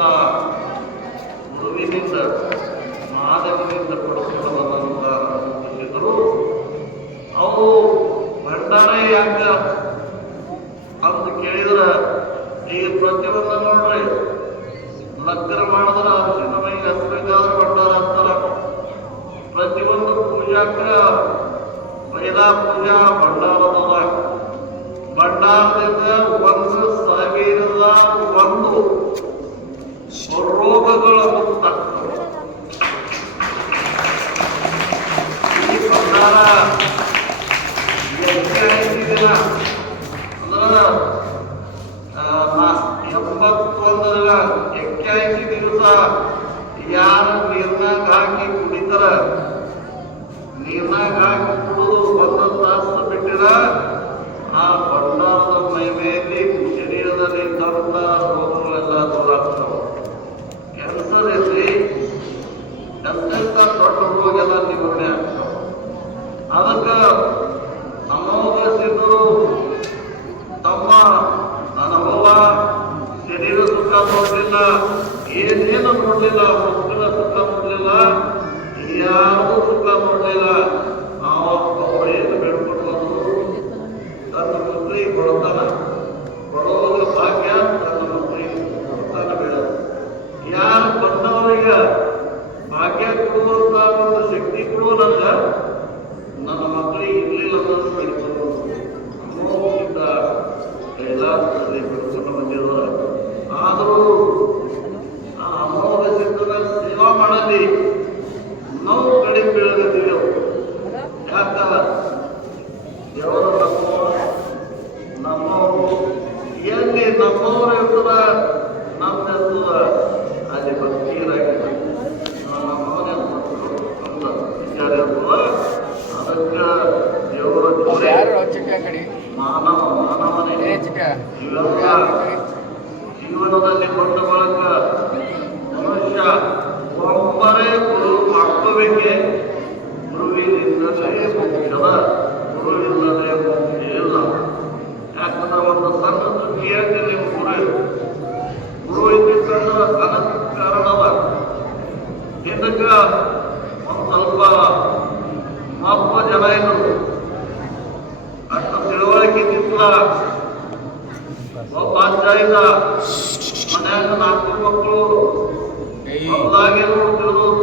ಗುರುವಿನಿಂದ, ಮಾಧವನಿಂದ ಪಡೆದುಕೊಳ್ಳುವಂತ ಯಾರ ದಿನ ಅಂದ್ರೆ 81 81 ದಿವಸ ಯಾರ ನೀರ್ನಾಗ ಹಾಕಿ ಕುಡಿತಾರ, ನೀರ್ನಾಗ ಹಾಕಿ ಕುಡಿದು 1 ತಾಸು ಬಿಟ್ಟಿರ ಆ ಭಂಡಾರದ ಮೈಮೆಯಲ್ಲಿ ಶರೀರದಲ್ಲಿ ತಂದ ರೋಗಗಳೆಲ್ಲ ದೂರ ಆಗ್ತಾವ. ಕ್ಯಾನ್ಸರ್ ಇರಲಿ ಎಂತೆಂಥ ದೊಡ್ಡ ರೋಗೆಲ್ಲ ನಿವಾರಣೆ ಆಗ್ತಾವ. ಅದಕ್ಕೆ ನಮ್ಮೋಗ ಸಿದ್ಧರು ತಮ್ಮ ಅನುಭವ ಶರೀರ ಸುಖ ನೋಡಲಿಲ್ಲ, ಏನೇನು ನೋಡಲಿಲ್ಲ, ಮಕ್ಕಳ ಸುಖ ನೋಡಲಿಲ್ಲ, ಯಾರಿಗೂ ಸುಖ ನೋಡಲಿಲ್ಲ. ಅವರೇನು ಬೆಳ್ಕೊಂಡು ಬಂದರು, ತನ್ನ ಮಕ್ಕಳಿಗೆ ಕೊಡ್ತಾನ, ಕೊಡೋದು ಭಾಗ್ಯ ತನ್ನ ಮಕ್ಕಳಿಗೆ ಕೊಡ್ತಾನ ಬೇಡ. ಯಾರು ಬಂದವರಿಗೆ ಭಾಗ್ಯ ಕೊಡುವಂತ ಒಂದು ಶಕ್ತಿ ಕೊಡುವುದಂತ ನನ್ನ ಮಕ್ಕಳಿಗೆ ಇರಲಿಲ್ಲ ಅನ್ನೋದಿಂದ ಕೈಲಾಸದಲ್ಲಿ ಬೆಳ್ಕೊಂಡು ಬಂದಿರೋರ. ಆದರೂ ಆ ಅಮೋಘ ಸಿದ್ಧನ ಸೇವಾ ಮಾಡಲಿ ನಾವು ಕಡಿಮೆ ಬೆಳೆದಿದ್ದೀವಿ. ಯಾಕ ದೇವರ ನಮ್ಮವರು ಎಲ್ಲಿ ನಮ್ಮವರು ಇರ್ತದ ನಮ್ಮ ಇರ್ತದ ಅಲ್ಲಿ ಭಕ್ತಿಯರಾಗಿಲ್ಲ. ನಮ್ಮವನೇ ನಮ್ದ ವಿಚಾರ ಇರ್ತದ. ಅದಕ್ಕೆ ದೇವರ ಮಾನವನೇ ಇವೆಲ್ಲ ಜೀವನದಲ್ಲಿ ಬಂದ ಬಳಕ ಮನುಷ್ಯ ಒಬ್ಬರೇ ಗುರು ಮಾಡ್ಕೋಬೇಕೆ. ಗುರುವಿನಿಂದಲೇ ಮೋಕ್ಷದ, ಗುರುವಿಲ್ಲದೆ ಮೋಕ್ಷ ಇಲ್ಲ. ಯಾಕಂದ್ರೆ ಒಂದು ಸಣ್ಣ ಸುದ್ದಿ ಹೇಳ್ತೀನಿ, ಗುರು ಇದ್ದಿದ್ದನ್ನು ಅನಂತ ಕಾರಣವ. ಇದಕ್ಕ ಒಂದು ಸ್ವಲ್ಪ ಮಪ್ಪ ಜನ ಇದ್ರು, ಅಷ್ಟು ತಿಳುವಳಿಕೆ ಇದ್ದಿಲ್ಲ. ಒಬ್ಬ ಅಜ್ಜ ಇದ್ದ, ಮನ್ಯಾಗ 4 ಮಕ್ಕಳು, ಹೊಲದಾಗೆ ನೋಡ್ತಿರೋದು